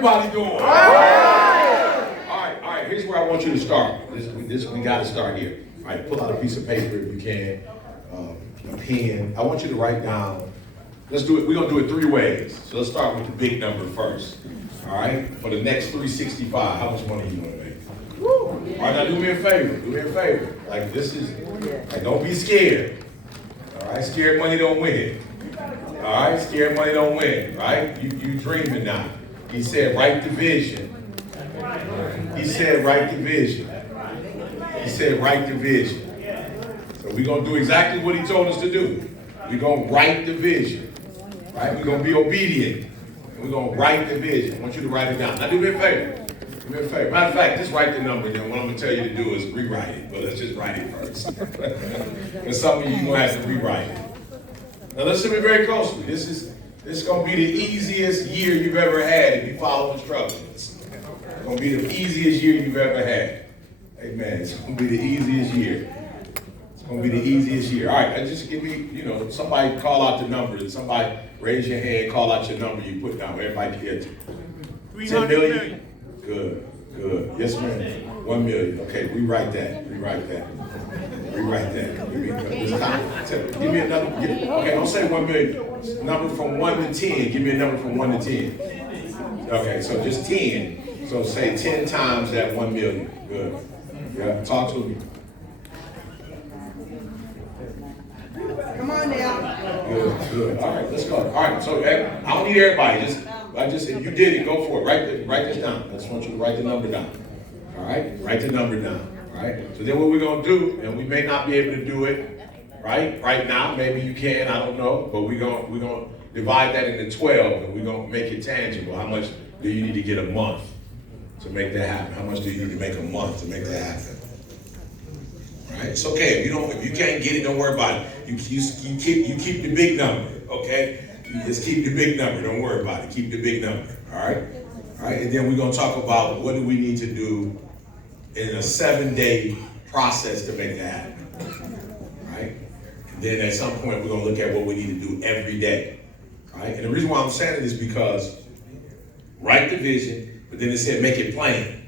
everybody doing? All right, here's where I want you to start. We got to start here. All right, pull out a piece of paper if you can, a pen. I want you to write down, let's do it, we're going to do it 3 ways. So let's start with the big number first. All right, for the next 365, how much money you want to make? All right, now do me a favor. Like this is, like don't be scared. All right, scared money don't win. All right, scared money don't win, right? You dreaming now. He said write the vision. He said write the vision. He said write the vision. So we're going to do exactly what he told us to do. We're going to write the vision, right? We're going to be obedient. And we're going to write the vision. I want you to write it down. Now do me a favor. Do me a favor. Matter of fact, just write the number. Then what I'm going to tell you to do is rewrite it. But let's just write it first. Because some of you, you're going to have to rewrite it. Now listen to me very closely. This is going to be the easiest year you've ever had if you follow instructions. It's going to be the easiest year you've ever had. Amen. It's going to be the easiest year. It's going to be the easiest year. All right, just give me, somebody call out the number. Somebody raise your hand, call out your number you put down. Everybody can hear you. 10 million? Good. Yes, ma'am. 1 million. Okay, rewrite that. Give me another. Okay, don't say 1 million. Number from 1 to 10. Give me a number from 1 to 10. Okay, so just 10. So say 10 times that 1 million. Good. Yeah, talk to me. Come on now. Good. All right, let's go. All right, so I don't need everybody. If you did it, go for it. Write this down. I just want you to write the number down. All right, write the number down. All right. So then what we're gonna do, and we may not be able to do it right now. Maybe you can. I don't know. But we're gonna divide that into 12, and we're gonna make it tangible. How much do you need to get a month to make that happen? How much do you need to make a month to make that happen? All right. It's okay if you can't get it. Don't worry about it. You keep the big number. Okay. You just keep the big number. Don't worry about it. Keep the big number. All right. All right. And then we're gonna talk about what do we need to do in a 7-day process to make that happen. All right. And then at some point we're gonna look at what we need to do every day. All right. And the reason why I'm saying it is because write the vision, but then it said make it plain.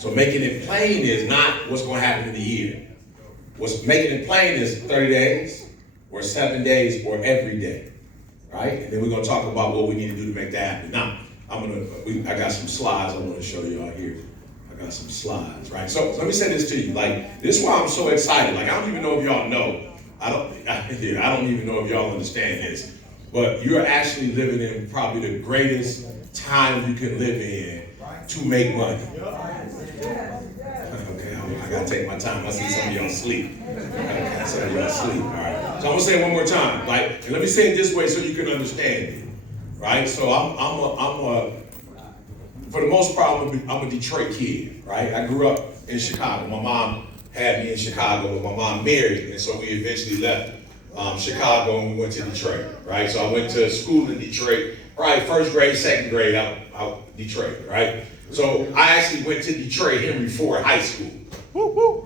So making it plain is not what's going to happen in the year. What's making it plain is 30 days or 7 days or every day. Right? And then we're going to talk about what we need to do to make that happen. Now, I got some slides I want to show y'all here. I got some slides, right? So let me say this to you. Like, this is why I'm so excited. Like, I don't even know if y'all know. I don't even know if y'all understand this. But you're actually living in probably the greatest time you can live in to make money. Okay, I gotta take my time. I see some of y'all sleep. All right. So I'm gonna say it one more time. Like, and let me say it this way so you can understand it. Right? So for the most part, I'm a Detroit kid. Right? I grew up in Chicago. My mom had me in Chicago, but my mom married, and so we eventually left Chicago and we went to Detroit. Right? So I went to school in Detroit. Right, first grade, second grade out Detroit, right? So I actually went to Detroit, Henry Ford High School.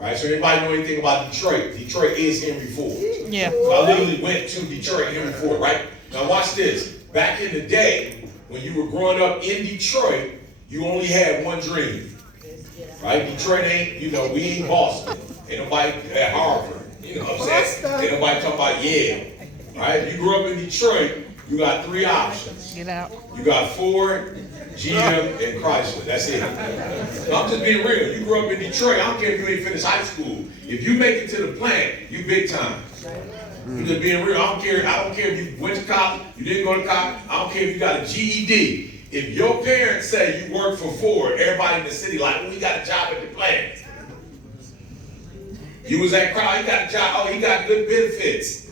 Right, so anybody know anything about Detroit? Detroit is Henry Ford. Yeah. So I literally went to Detroit, Henry Ford, right? Now watch this. Back in the day, when you were growing up in Detroit, you only had one dream. Right? Detroit ain't, we ain't Boston. Ain't nobody at Harvard. You know what I'm saying? Ain't nobody talking about Yale. Right? You grew up in Detroit, you got 3 options. Get out. You got Ford, GM, and Chrysler. That's it. No, I'm just being real. You grew up in Detroit. I don't care if you ain't finished high school. If you make it to the plant, you big time. I'm just being real. I don't care if you went to college, you didn't go to college. I don't care if you got a GED. If your parents say you work for Ford, everybody in the city like, well, he got a job at the plant. You was at crowd, he got a job. Oh, he got good benefits.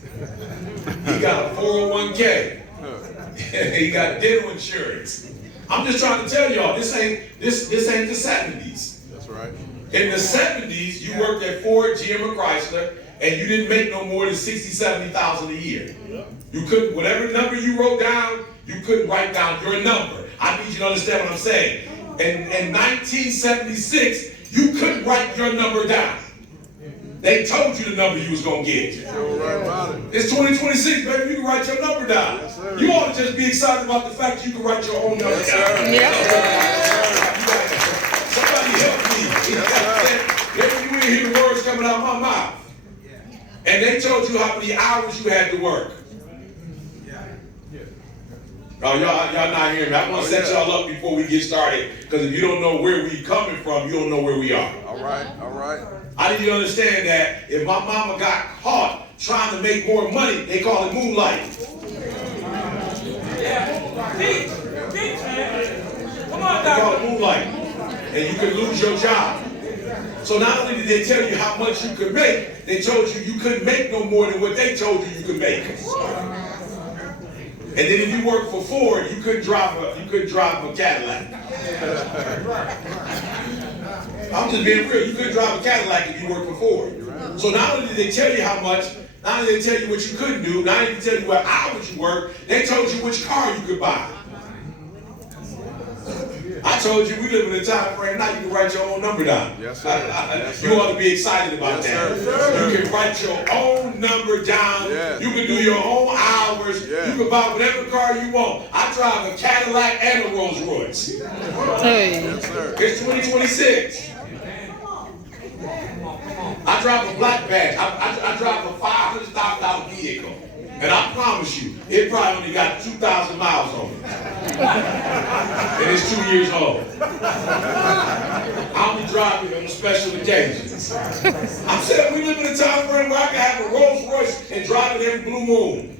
He got a 401k. He got dental insurance. I'm just trying to tell y'all, this ain't the 70s. That's right. In the 70s, you worked at Ford, GM, or Chrysler, and you didn't make no more than $60,000, $70,000 a year. You couldn't, whatever number you wrote down, you couldn't write down your number. I need you to understand what I'm saying. In 1976, you couldn't write your number down. They told you the number you was going to get. It's 2026, baby. You can write your number down. Yes, sir. You ought to just be excited about the fact that you can write your own number down. Yes, Somebody help me. Maybe you didn't hear the words coming out of my mouth. And they told you how many hours you had to work. Oh, y'all not hearing me. I want to set y'all up before we get started. Because if you don't know where we coming from, you don't know where we are. All right. I need you to understand that if my mama got caught trying to make more money, they call it moonlight. They call it moonlight. And you could lose your job. So not only did they tell you how much you could make, they told you you couldn't make no more than what they told you could make. And then if you worked for Ford, you couldn't drive a Cadillac. I'm just being real. You couldn't drive a Cadillac if you worked for Ford. So not only did they tell you how much, not only did they tell you what you couldn't do, not only did they tell you what hours you worked, they told you which car you could buy. I told you we live in a time frame now you can write your own number down. Yes, sir. Yes, You ought to be excited about that. Sir. You can write your own number down. Yes. You can do your own hours. Yes. You can buy whatever car you want. I drive a Cadillac and a Rolls Royce. Yes, sir. It's 2026. I drive a black badge. I drive a $500,000 vehicle. And I promise you, it probably only got 2,000 miles on it. And it's 2 years old. I'll be driving on special occasions. I'm saying we live in a time frame where I can have a Rolls Royce and drive it every blue moon.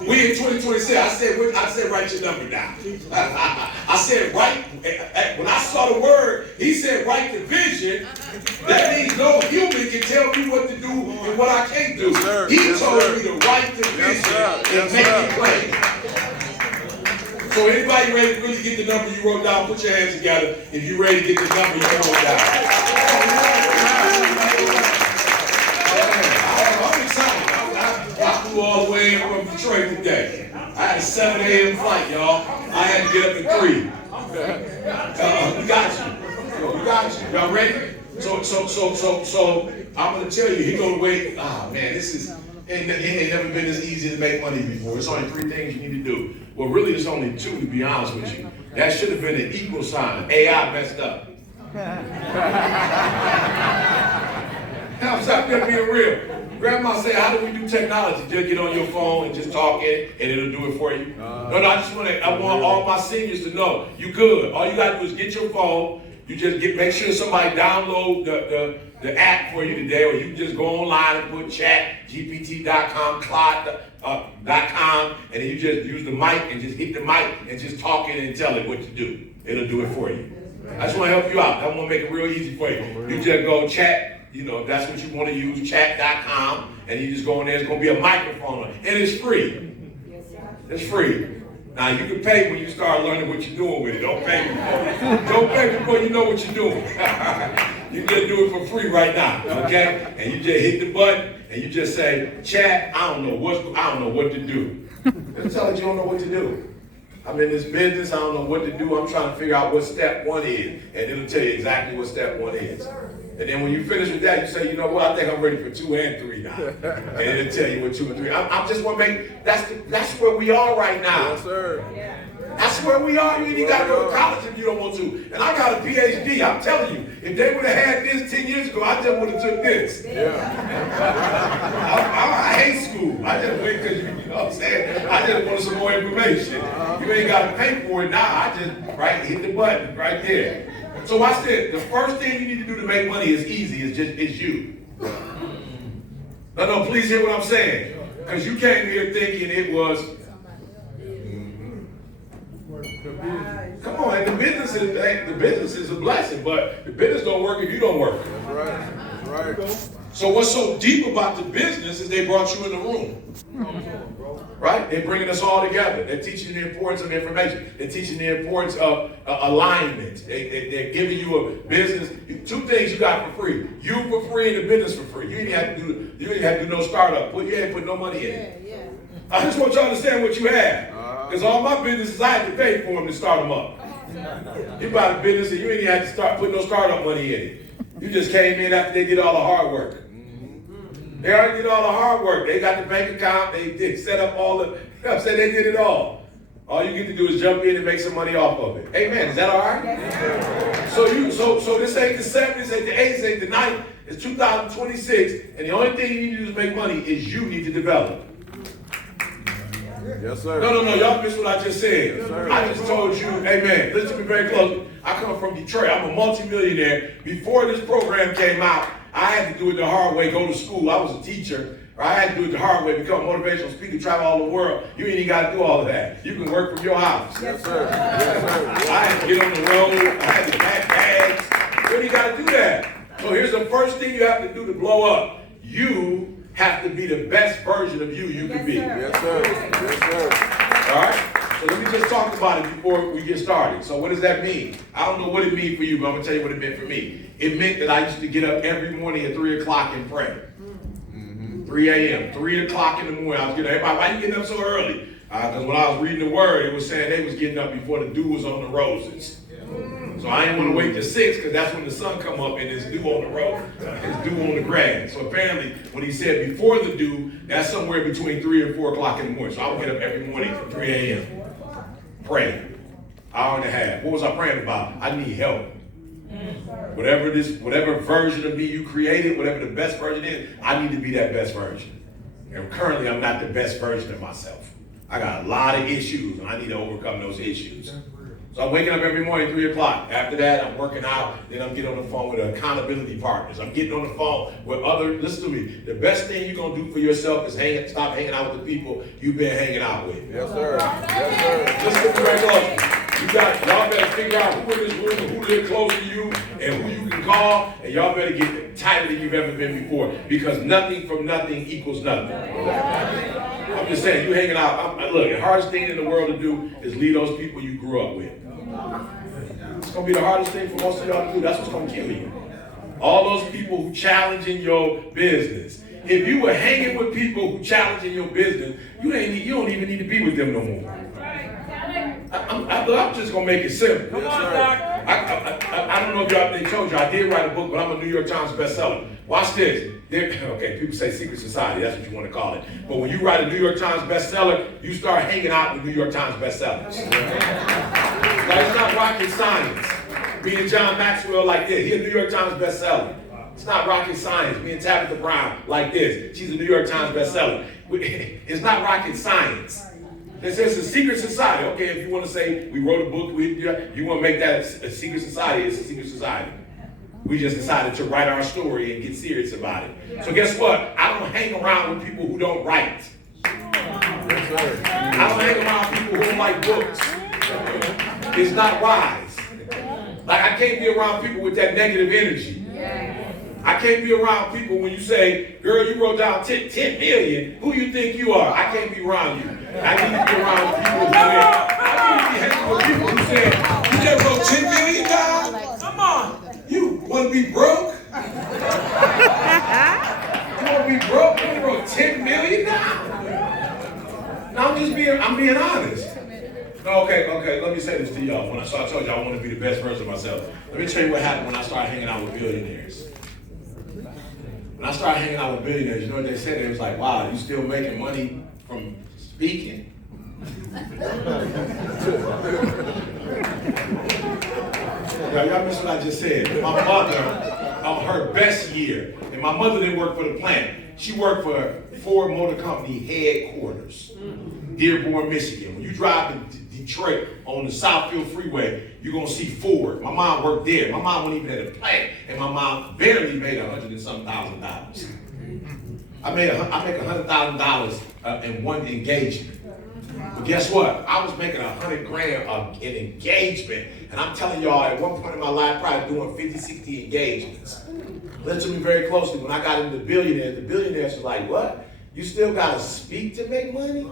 We in 2026. I said write your number down. I said write. When I saw the word, he said write the vision. That means no human can tell me what to do and what I can't do. Yes, sir. He told me to write the Yes, vision sir. and make it plain. So anybody ready to really get the number you wrote down, put your hands together. If you're ready to get the number you wrote down. I'm excited. I flew all the way in from Detroit today. I had a 7 a.m. flight, y'all. I had to get up at 3. We got you. We got you. Y'all ready? So I'm gonna tell you, he gonna wait. Man, this is ain't never been this easy to make money before. It's only 3 things you need to do. Well, really, it's only 2 to be honest with you. That should have been an equal sign. AI messed up. I'm just being real. Grandma said, how do we do technology? Just get on your phone and just talk it, and it'll do it for you. No, I want all my seniors to know you good. All you gotta do is get your phone. You just make sure somebody download the app for you today, or you just go online and put chatgpt.com, Claude.com, and then you just use the mic and just hit the mic and just talk it and tell it what to do. It'll do it for you. I just want to help you out. I want to make it real easy for you. You just go chat. If that's what you want to use, chat.com, and you just go in there. It's going to be a microphone, and it's free. It's free. Now, you can pay when you start learning what you're doing with it. Don't pay before you know what you're doing. You just do it for free right now, okay? And you just hit the button, and you just say, chat, I don't know what to do. Just tell it you don't know what to do. I'm in this business, I don't know what to do. I'm trying to figure out what step 1 is, and it'll tell you exactly what step 1 is. And then when you finish with that, you say, you know what, I think I'm ready for 2 and 3 now. And it'll tell you what 2 and 3. I just want to make, that's where we are right now. Yes, sir. That's where we are. You ain't got to go to college if you don't want to. And I got a PhD, I'm telling you. If they would have had this 10 years ago, I just would have took this. Yeah. I hate school. I just went because, you know what I'm saying? I just wanted some more information. You ain't got to pay for it now. I just hit the button right there. So watch this. The first thing you need to do to make money is easy. It's you. No, please hear what I'm saying. Because you came here thinking it was. Come on, and the business is a blessing, but the business don't work if you don't work. That's right. That's right. So what's so deep about the business is they brought you in the room. Right? They're bringing us all together. They're teaching the importance of information. They're teaching the importance of alignment. They're giving you a business. 2 things you got for free. You for free and the business for free. You ain't have to do no startup. You ain't put no money in it. I just want y'all to understand what you have. Because all my businesses, I had to pay for them to start them up. You buy a business and you ain't have to start putting no startup money in it. You just came in after they did all the hard work. They already did all the hard work. They got the bank account. They set up all the, you know what I'm saying? They did it all. All you get to do is jump in and make some money off of it. Amen. Is that all right? Yes. So this ain't the 7th, this ain't the 8th, this ain't the 9th. It's 2026. And the only thing you need to do to make money is you need to develop. Yes, sir. No. Y'all missed what I just said. Yes, sir. I just told you, amen. Listen to me very closely. I come from Detroit. I'm a multimillionaire. Before this program came out, I had to do it the hard way, go to school. I was a teacher. I had to do it the hard way, become a motivational speaker, travel all the world. You ain't even got to do all of that. You can work from your house. Yes, sir. Yes, sir. I had to get on the road. I had to pack bags. You ain't got to do that. So here's the first thing you have to do to blow up. You have to be the best version of you can be. Yes, sir. Yes, sir. All right? So let me just talk about it before we get started. So what does that mean? I don't know what it means for you, but I'm going to tell you what it meant for me. It meant that I used to get up every morning at 3 o'clock and pray. 3 a.m., 3 o'clock in the morning. I was getting, everybody, why you getting up so early? Because when I was reading the word, it was saying they was getting up before the dew was on the roses. So I didn't want to wait till 6 because that's when the sun come up and it's dew on the road. It's dew on the grass. So apparently, when he said before the dew, that's somewhere between 3 and 4 o'clock in the morning. So I would get up every morning at 3 a.m. Pray. Hour and a half. What was I praying about? I need help. Whatever version of me you created, whatever the best version is, I need to be that best version. And currently, I'm not the best version of myself. I got a lot of issues, and I need to overcome those issues. So I'm waking up every morning, 3 o'clock. After that, I'm working out. Then I'm getting on the phone with accountability partners. I'm getting on the phone with other, listen to me, the best thing you're going to do for yourself is stop hanging out with the people you've been hanging out with. Yes, sir. Yes, sir. Listen to me very closely. Y'all better figure out who in this room, who live close to you, and who you can call, and y'all better get tighter than you've ever been before, because nothing from nothing equals nothing. I'm just saying, you hanging out, look, the hardest thing in the world to do is leave those people you grew up with. It's going to be the hardest thing for most of y'all to do. That's what's going to kill you. All those people who challenging your business. If you were hanging with people who challenging your business, you don't even need to be with them no more. I'm just going to make it simple. Yes, sir. I don't know if they told you, I did write a book, but I'm a New York Times bestseller. Watch this. Okay, people say secret society, that's what you want to call it. But when you write a New York Times bestseller, you start hanging out with New York Times bestsellers. Like, it's not rocket science. Me and John Maxwell like this, he's a New York Times bestseller. It's not rocket science. Me and Tabitha Brown like this, she's a New York Times bestseller. It's not rocket science. It's a secret society. Okay, if you want to say we wrote a book, you want to make that a secret society, it's a secret society. We just decided to write our story and get serious about it. So guess what? I don't hang around with people who don't write. Yes, sir. I don't hang around people who don't like books. It's not wise. Like, I can't be around people with that negative energy. I can't be around people when you say, girl, you wrote down 10 million. Who you think you are? I can't be around you. I need to be around people who hanging with people who say, you just wrote 10 million down? Come on. You want to be broke? You want to be broke? You wrote 10 million down? No, I'm being honest. Okay, let me say this to y'all. I told you I want to be the best version of myself. Let me tell you what happened when I started hanging out with billionaires. When I started hanging out with billionaires, you know what they said? They was like, wow, you still making money from speaking? Y'all missed what I just said. My mother, on her best year, and my mother didn't work for the plant. She worked for Ford Motor Company headquarters, Dearborn, Michigan. When you drive to Detroit on the Southfield Freeway, you're going to see Ford. My mom worked there. My mom wasn't even at the plant, and my mom barely made $100,000 and some. I make $100,000 in one engagement. But guess what? I was making $100,000 in engagement, and I'm telling y'all, at one point in my life, probably doing 50, 60 engagements. Listen to me very closely. When I got into the billionaires were like, what? You still got to speak to make money? I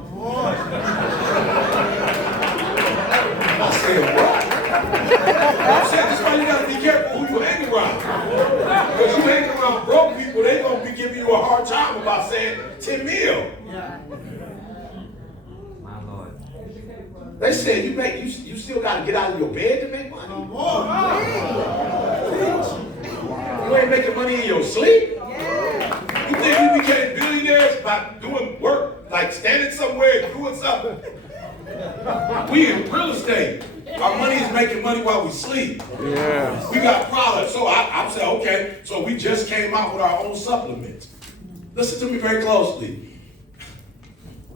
said, what? I said, that's why you got to be careful who you hang around. Because you hang around broke people, they're going to be giving you a hard time about saying 10 mil. They said, you still got to get out of your bed to make money? You ain't ain't making money in your sleep? Yeah. You think we became billionaires by doing work, like standing somewhere and doing something? We in real estate. Our money is making money while we sleep. Yeah. We got products. So I'm saying, okay, so we just came out with our own supplements. Listen to me very closely.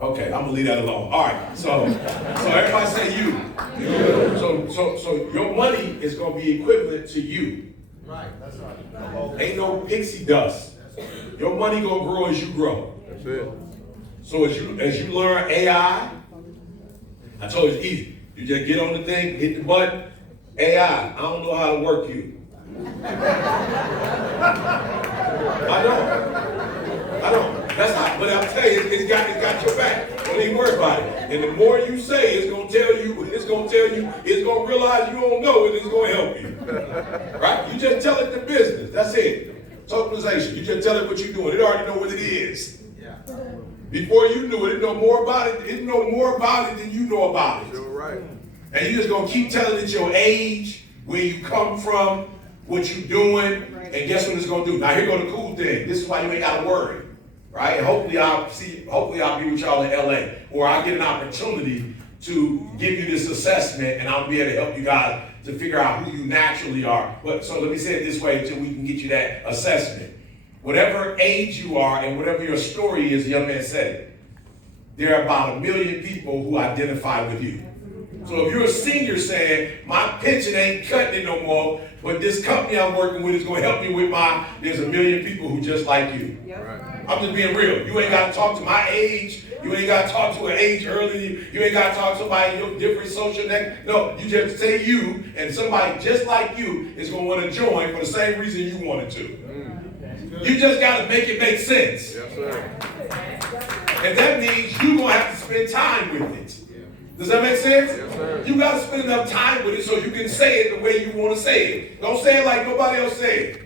Okay, I'm gonna leave that alone. All right, so everybody say you. So your money is gonna be equivalent to you. Right, that's right. Ain't no pixie dust. Your money gonna grow as you grow. That's it. So as you learn AI, I told you it's easy. You just get on the thing, hit the button. AI, I don't know how to work you. I don't. That's not. But I'll tell you, it's got your back. Don't even worry about it. And the more you say, it's gonna realize you don't know it. It's gonna help you. Right? You just tell it the business. That's it. Tokenization. You just tell it what you're doing. It already know what it is. Yeah. Before you knew it, it know more about it. It know more about it than you know about it. You're right. And you just gonna keep telling it your age, where you come from, what you doing, and guess what it's gonna do? Now here go the cool thing. This is why you ain't gotta worry, right? And hopefully I'll be with y'all in LA, or I'll get an opportunity to give you this assessment, and I'll be able to help you guys to figure out who you naturally are. But so let me say it this way until we can get you that assessment. Whatever age you are and whatever your story is, the young man said it, there are about 1 million people who identify with you. So if you're a senior saying, my pension ain't cutting it no more, but this company I'm working with is going to help me with there's 1 million people who just like you. Right. I'm just being real. You ain't got to talk to my age. You ain't got to talk to an age early. You ain't got to talk to somebody in your different social network. No, you just say you, and somebody just like you is going to want to join for the same reason you wanted to. You just got to make it make sense. Yes, sir. And that means you're going to have to spend time with it. Does that make sense? Yes, sir. You got to spend enough time with it so you can say it the way you want to say it. Don't say it like nobody else say it.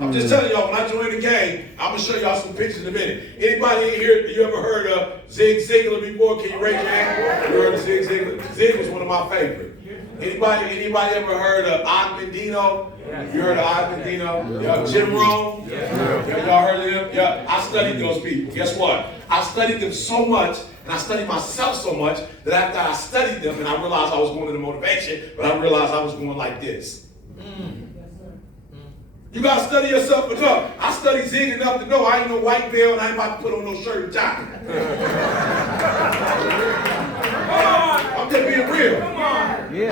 I'm just telling y'all, when I join the game, I'm going to show y'all some pictures in a minute. Anybody in here, you ever heard of Zig Ziglar before? Can you raise your hand? You heard of Zig Ziglar? Zig was one of my favorites. Anybody ever heard of Bendino? You heard of Bendino? Yeah. Jim Rohn? Yeah. Y'all heard of him? Yeah. I studied those people. Guess what? I studied them so much, and I studied myself so much, that after I studied them, and I realized I was going to the motivation, but I realized I was going like this. You gotta study yourself enough. I studied Zig enough to know I ain't no white male and I ain't about to put on no shirt and tie. I'm just being real.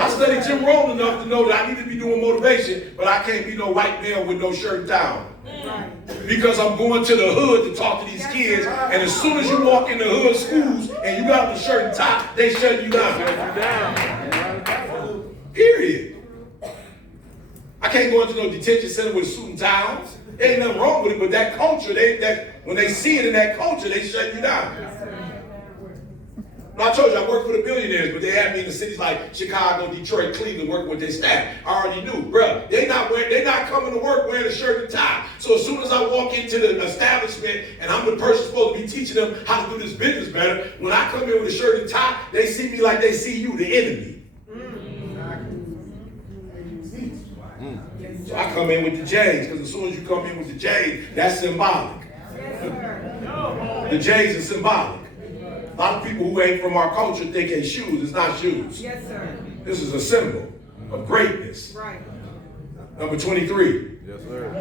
I studied Jim Rohn enough to know that I need to be doing motivation, but I can't be no white male with no shirt and tie on. Because I'm going to the hood to talk to these kids, and as soon as you walk in the hood schools and you got on the shirt and tie, they shut you down. Period. I can't go into no detention center with a suit and tie on. There ain't nothing wrong with it, but that culture, when they see it in that culture, they shut you down. Now, I told you I worked for the billionaires, but they had me in the cities like Chicago, Detroit, Cleveland, working with their staff. I already knew, bruh, they not coming to work wearing a shirt and tie. So as soon as I walk into the establishment and I'm the person supposed to be teaching them how to do this business better, when I come in with a shirt and tie, they see me like they see you, the enemy. So I come in with the J's, because as soon as you come in with the J's, that's symbolic. The J's are symbolic. A lot of people who ain't from our culture think it's shoes. It's not shoes. Yes, sir. This is a symbol of greatness. Right. Number 23. Yes, sir.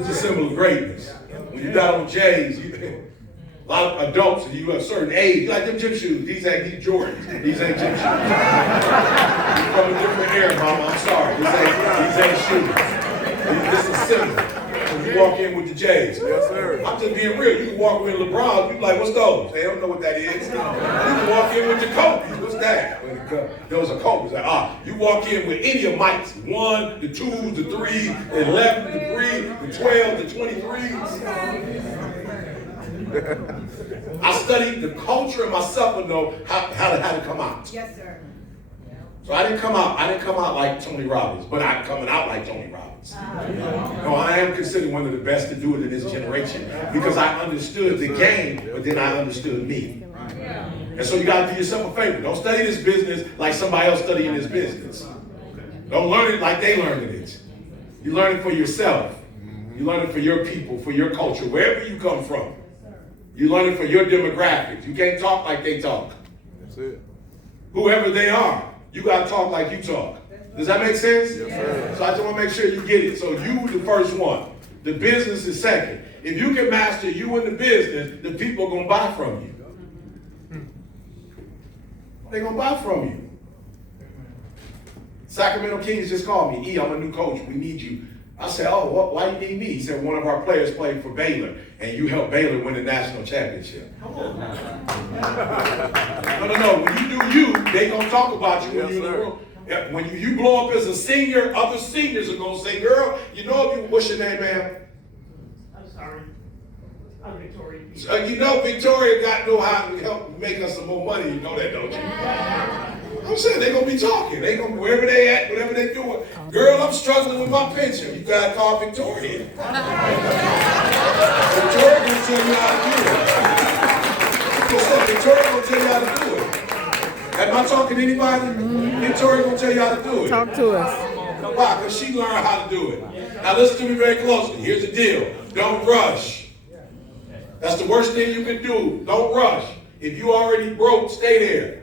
It's a symbol of greatness. When you got on J's, a lot of adults, and you have a certain age, you like them gym shoes. These Jordans. These ain't gym shoes. You're from a different era, mama. I'm sorry. These ain't shoes. This is a symbol. When you walk in with the J's. Yes, sir. I'm just being real. You can walk in with LeBron, people like, what's those? They don't know what that is. You can walk in with the Kobe. What's that? Those are Kobe's. Like, you walk in with any of Mike's. 1, the 2, the 3, the 11, the 3, the 12, the 23s. I studied the culture and myself to know how to come out. Yes, sir. So I didn't come out like Tony Robbins, but I'm coming out like Tony Robbins. No, I am considered one of the best to do it in this generation because I understood the game, but then I understood me. And so you gotta do yourself a favor. Don't study this business like somebody else studying this business. Don't learn it like they learning it. You learn it for yourself. You learn it for your people, for your culture, wherever you come from. You learn it for your demographics. You can't talk like they talk. That's it. Whoever they are, you got to talk like you talk. Does that make sense? Yes, sir. So I just want to make sure you get it. So you the first one. The business is second. If you can master you in the business, the people are going to buy from you. They're going to buy from you. Sacramento Kings just called me. I'm a new coach. We need you. I said, oh, why you need me? He said, one of our players played for Baylor, and you helped Baylor win the national championship. Come on. No. When you do you, they going to talk about you when you're in the room. Yeah, when you blow up as a senior, other seniors are going to say, girl, you know what's your name, ma'am? I'm sorry. I'm Victoria. You know Victoria know how to help make us some more money. You know that, don't you? I'm saying they're going to be talking. They're going to, wherever they at, whatever they doing. Girl, I'm struggling with my pension. You got to call Victoria. Victoria going to tell you how to do it. Victoria going to tell you how to do it. Am I talking to anybody? Victoria going to tell you how to do it. Talk to us. Why? Because she learned how to do it. Now listen to me very closely. Here's the deal. Don't rush. That's the worst thing you can do. Don't rush. If you already broke, stay there.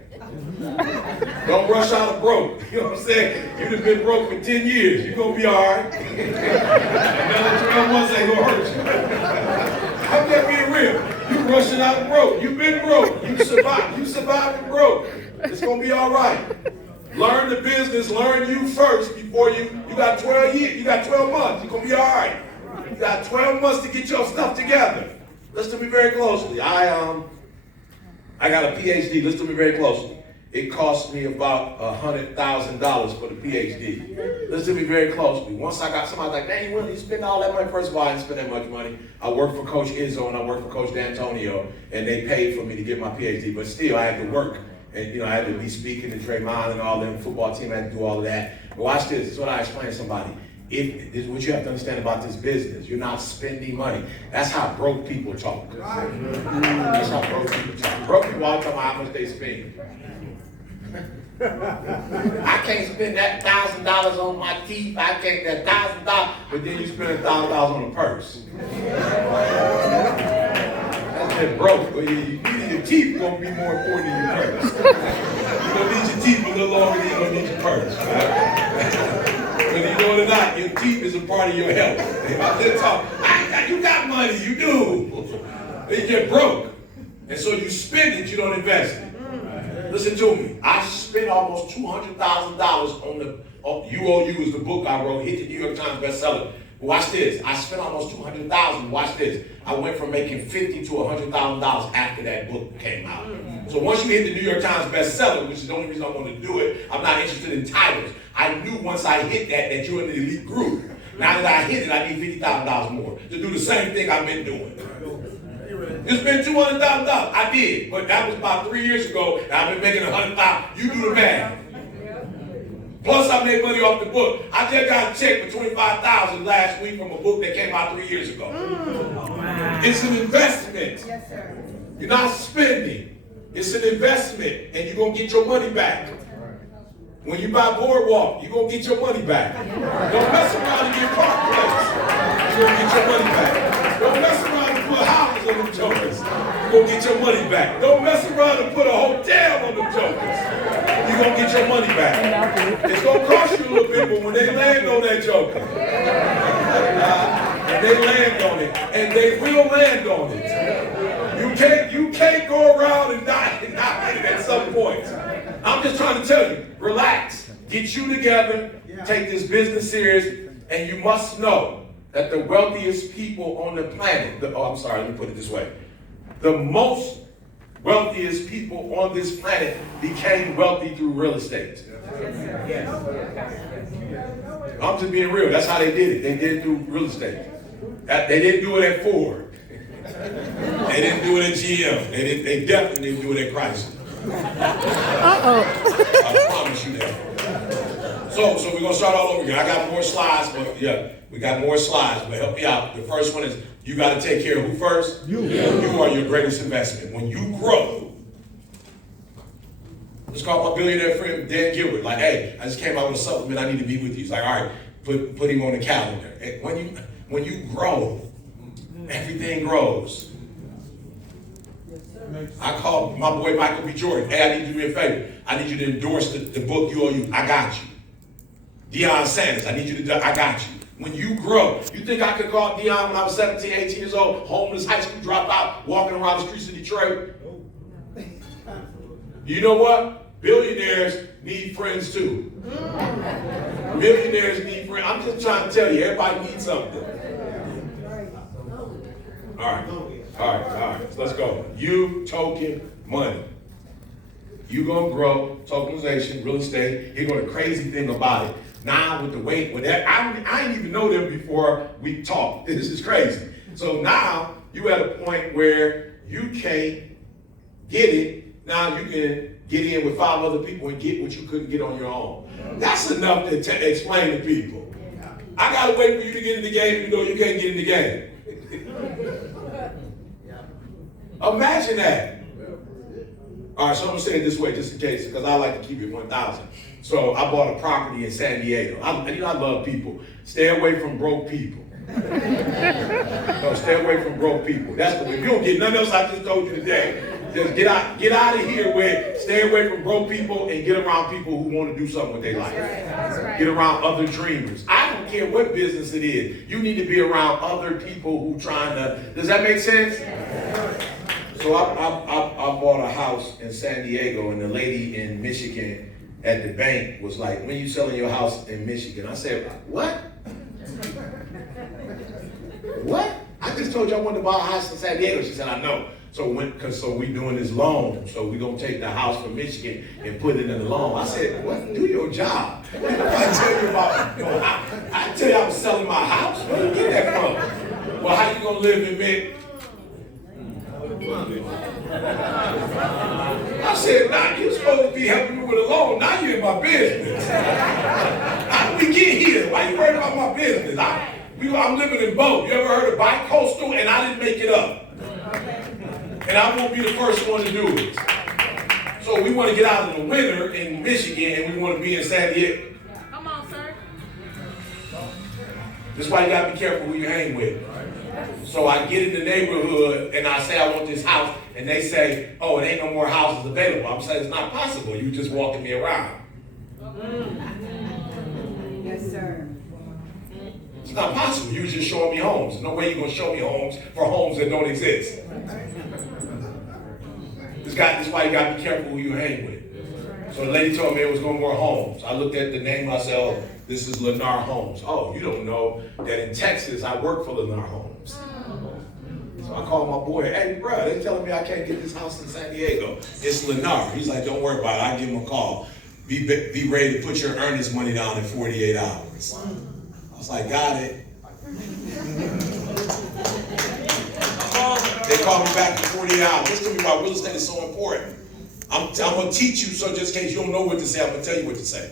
Don't rush out of broke. You know what I'm saying? You've been broke for 10 years. You're going to be all right. Another 12 months ain't going to hurt you. I'm just being real. You rushing out of broke. You've been broke. You survived. You survived and broke. It's going to be all right. Learn the business. Learn you first before you got 12 years. You got 12 months. You're going to be all right. You got 12 months to get your stuff together. Listen to me very closely. I got a PhD. Listen to me very closely. It cost me about $100,000 for the PhD. Listen to me very closely. Once I got somebody like, man, you spend all that money? First of all, I didn't spend that much money. I worked for Coach Izzo and I worked for Coach D'Antonio, and they paid for me to get my PhD. But still, I had to work. And I had to be speaking to Draymond and all them football team. I had to do all of that. But watch this. This is what I explain to somebody. This is what you have to understand about this business. You're not spending money. That's how broke people talk. That's how broke people talk. Broke people all talk about how much they spend. I can't spend that $1,000 on my teeth. I can't that $1,000, but then you spend $1,000 on a purse. That's just broke. But your teeth gonna be more important than your purse. You're gonna need your teeth a little longer than you're gonna need your purse. Right? Whether you know it or not, your teeth is a part of your health. You got money, you do. You get broke. And so you spend it, you don't invest it. Listen to me. I spent almost $200,000 on the UOU is the book I wrote, hit the New York Times bestseller. But watch this. I spent almost $200,000. Watch this. I went from making $50,000 to $100,000 after that book came out. So once you hit the New York Times bestseller, which is the only reason I want to do it, I'm not interested in titles. I knew once I hit that you're in the elite group. Now that I hit it, I need $50,000 more to do the same thing I've been doing. You spent $200,000. I did, but that was about 3 years ago, and I've been making $100,000. You do the math. Plus, I made money off the book. I just got a check for $25,000 last week from a book that came out 3 years ago. It's an investment. Yes, sir. You're not spending. It's an investment, and you're gonna get your money back. When you buy Boardwalk, you're gonna get your money back. Don't mess around and get Park Place. You're gonna get your money back. Don't mess around and put houses on them jokers. You're gonna get your money back. Don't mess around and put a hotel on them jokers. You're gonna get your money back. It's gonna cost you a little bit, but when they land on that joker, and they land on it, and they will land on it. You can't go around and not hit it at some point. I'm just trying to tell you, relax, get you together, take this business serious, and you must know that the wealthiest people on the planet, let me put it this way. The most wealthiest people on this planet became wealthy through real estate. I'm just being real, that's how they did it. They did it through real estate. They didn't do it at Ford. They didn't do it at GM. They definitely didn't do it at Chrysler. I promise you that. So we're gonna start all over again. I got more slides, but we got more slides, but help me out. The first one is you gotta take care of who first? You. You are your greatest investment. When you grow, let's call my billionaire friend Dan Gilbert. Like, hey, I just came out with a supplement. I need to meet with you. He's like, all right, put him on the calendar. When you grow, everything grows. I called my boy Michael B. Jordan. Hey, I need you to do me a favor. I need you to endorse the book UOU. I got you. Deion Sanders, I need you to do, I got you. When you grow, you think I could call Deion when I was 17, 18 years old, homeless, high school dropout, walking around the streets of Detroit? You know what? Billionaires need friends too. Millionaires need friends. I'm just trying to tell you, everybody needs something. All right. So let's go. You token money. You gonna grow tokenization, real estate. Here go the crazy thing about it. Now with the weight, with that, I didn't even know them before we talked. This is crazy. So now you at a point where you can't get it. Now you can get in with 5 other people and get what you couldn't get on your own. That's enough to explain to people. I gotta wait for you to get in the game even though you can't get in the game. Imagine that. All right, so I'm gonna say it this way just in case, because I like to keep it 1,000. So I bought a property in San Diego. I love people. Stay away from broke people. No, stay away from broke people. That's what, if you don't get nothing else I just told you today, just get out of here with, stay away from broke people and get around people who want to do something with their life. That's right. Get around other dreamers. I don't care what business it is. You need to be around other people who trying to, does that make sense? So I bought a house in San Diego, and the lady in Michigan at the bank was like, when you selling your house in Michigan? I said, what? What? I just told you I wanted to buy a house in San Diego. She said, I know. So we doing this loan. So we gonna take the house from Michigan and put it in the loan. I said, what? Do your job. I tell you about, I tell you I was selling my house. Where did you get that from? Well, how you gonna live in Michigan? I said, nah, you're supposed to be helping me with a loan. Now you're in my business. How did we get here? Why you worried about my business? I'm living in both. You ever heard of bi-coastal? And I didn't make it up. And I won't be the first one to do it. So we want to get out of the winter in Michigan and we want to be in San Diego. Come on, sir. That's why you got to be careful who you hang with. So I get in the neighborhood and I say I want this house, and they say, oh, it ain't no more houses available. I'm saying it's not possible. You just walking me around. Yes, sir. It's not possible. You just showing me homes. There's no way you're gonna show me homes for homes that don't exist. This why you gotta be careful who you hang with. So the lady told me it was gonna more homes. I looked at the name and I said, oh, this is Lennar Homes. Oh, you don't know that in Texas I work for Lennar Homes. So I called my boy, hey bro, they're telling me I can't get this house in San Diego. It's Lennar. He's like, don't worry about it. I'll give him a call. Be ready to put your earnest money down in 48 hours. I was like, got it. They called me back in 48 hours. This to me why real estate is so important. I'm gonna teach you, so just in case you don't know what to say, I'm gonna tell you what to say.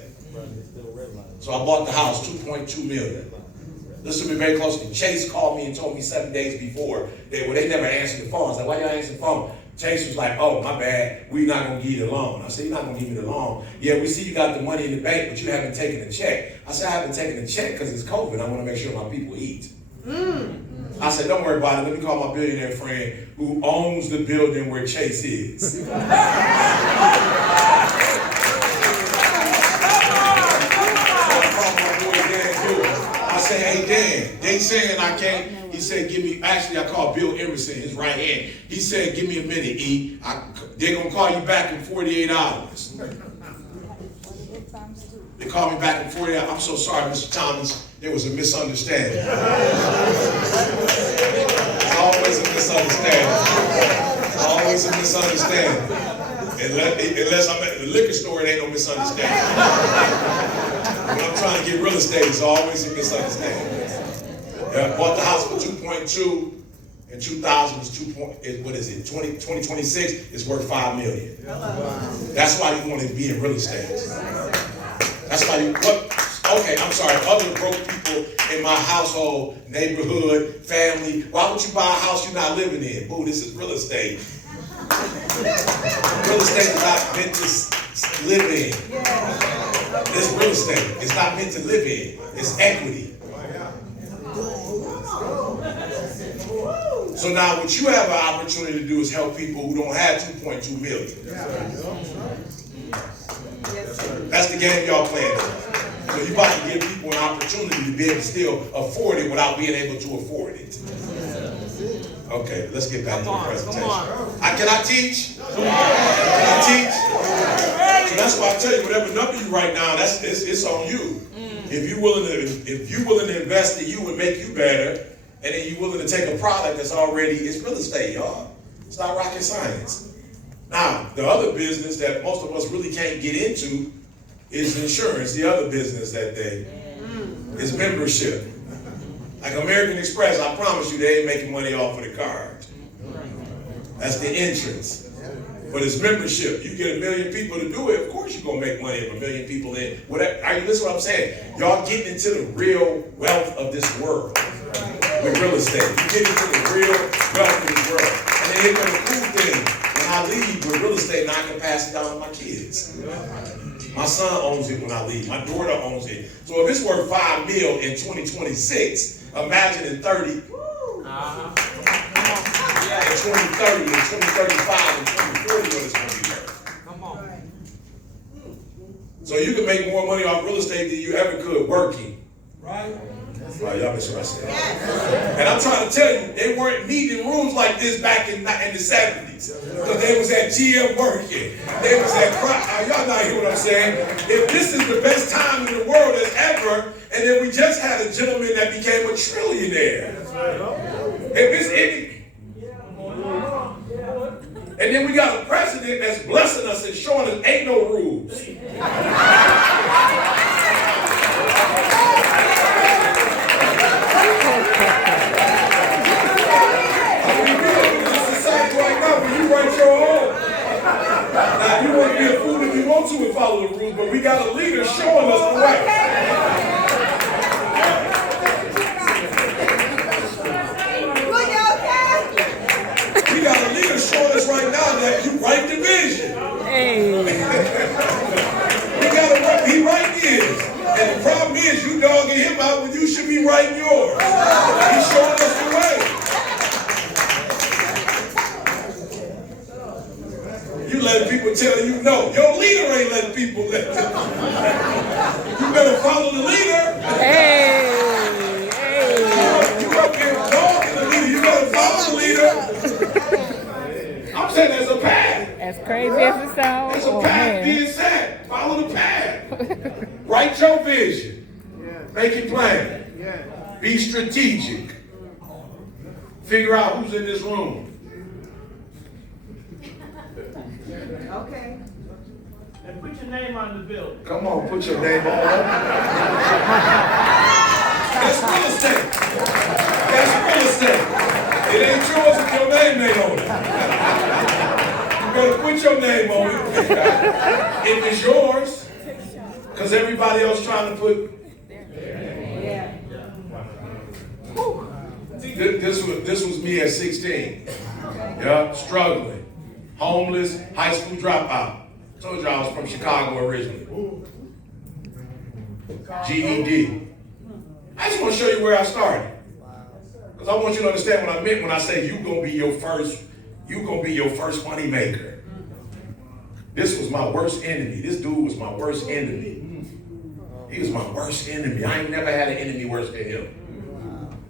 So I bought the house, 2.2 million. Listen to me very closely. Chase called me and told me 7 days before they never answered the phone. I was like, why y'all answer the phone? Chase was like, oh, my bad, we're not gonna give you the loan. I said, you're not gonna give me the loan. Yeah, we see you got the money in the bank, but you haven't taken a check. I said, I haven't taken a check because it's COVID. I wanna make sure my people eat. I said, don't worry about it. Let me call my billionaire friend who owns the building where Chase is. I said, hey Dan, they saying I can't. He said, give me, actually I called Bill Emerson, his right hand. He said, give me a minute, E. They're gonna call you back in 48 hours. They called me back in 48 hours. I'm so sorry, Mr. Thomas. There was a misunderstanding. It's always a misunderstanding. It's always a misunderstanding. Unless I'm at the liquor store, it ain't no misunderstanding. When I'm trying to get real estate, it's always a misunderstanding. Yeah, bought the house for 2.2. In 2000, what is it? 2026 is worth $5 million. That's why you want to be in real estate. That's why okay, I'm sorry, other broke people in my household, neighborhood, family, why would you buy a house you're not living in? Boo, this is real estate. Real estate is not meant to live in. It's real estate. It's not meant to live in. It's equity. So now what you have an opportunity to do is help people who don't have 2.2 million. That's the game y'all playing. So you about to give people an opportunity to be able to still afford it without being able to afford it. Okay, let's get back to the presentation. Can I teach? Can I teach? So that's why I tell you, whatever number you write down, it's on you. If you're willing to invest in you and make you better, and then you're willing to take a product that's already, it's real estate, y'all. It's not rocket science. Now, the other business that most of us really can't get into is insurance. The other business is membership. Like American Express, I promise you they ain't making money off of the card. That's the entrance. But it's membership. You get 1 million people to do it, of course you're gonna make money if 1 million people in. Whatever. Are you listening to what I'm saying? Y'all getting into the real wealth of this world with real estate. You get into the real wealth of this world. And then here comes the cool thing. When I leave with real estate, now I can pass it down to my kids. My son owns it when I leave. My daughter owns it. So if it's worth $5 million in 2026, imagine in 30, in 2030, in 2035, in 2040, what it's going to be worth. Come on. So you can make more money off real estate than you ever could working. Right? Right, y'all miss what I said. And I'm trying to tell you, they weren't meeting rooms like this back in the 70s. Because they was at GM working. They was at y'all not hear what I'm saying? If this is the best time in the world as ever, and then we just had a gentleman that became a trillionaire. If it's any, and then we got a president that's blessing us and showing us ain't no rules. You write your own. Now you want to be a fool if you want to and follow the rules, but we got a leader showing us the way. We got a leader showing us right now that you write the vision. He writing his. And the problem is you dogging him out when you should be writing yours. He's showing us the way. You letting people tell you no. Your leader ain't letting people let you. You better follow the leader. You up here dogging the leader. You better follow the leader. I'm saying there's a path. As crazy as it sounds. There's a path being set. Follow the path. Write your vision. Make it plain. Be strategic. Figure out who's in this room. Okay. And put your name on the bill. Come on, put your name on it. That's real estate. That's real estate. It ain't yours if your name ain't on it. You better put your name on it. If it's yours, because everybody else trying to put. This was me at 16. Yeah, struggling. Homeless, high school dropout. Told you I was from Chicago originally. GED. I just want to show you where I started. Because I want you to understand what I meant when I say you're gonna be your first money maker. This was my worst enemy. This dude was my worst enemy. He was my worst enemy. I ain't never had an enemy worse than him.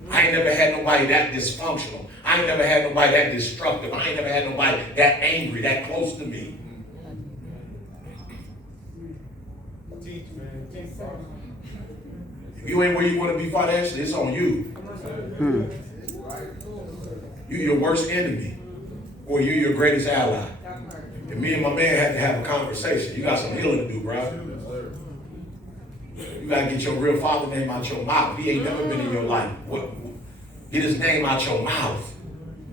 I ain't never had nobody that dysfunctional. I ain't never had nobody that destructive. I ain't never had nobody that angry, that close to me. If you ain't where you want to be financially, it's on you. You your worst enemy, or you your greatest ally. And me and my man had to have a conversation. You got some healing to do, bro. You gotta get your real father name out your mouth. He ain't never been in your life. Get his name out your mouth.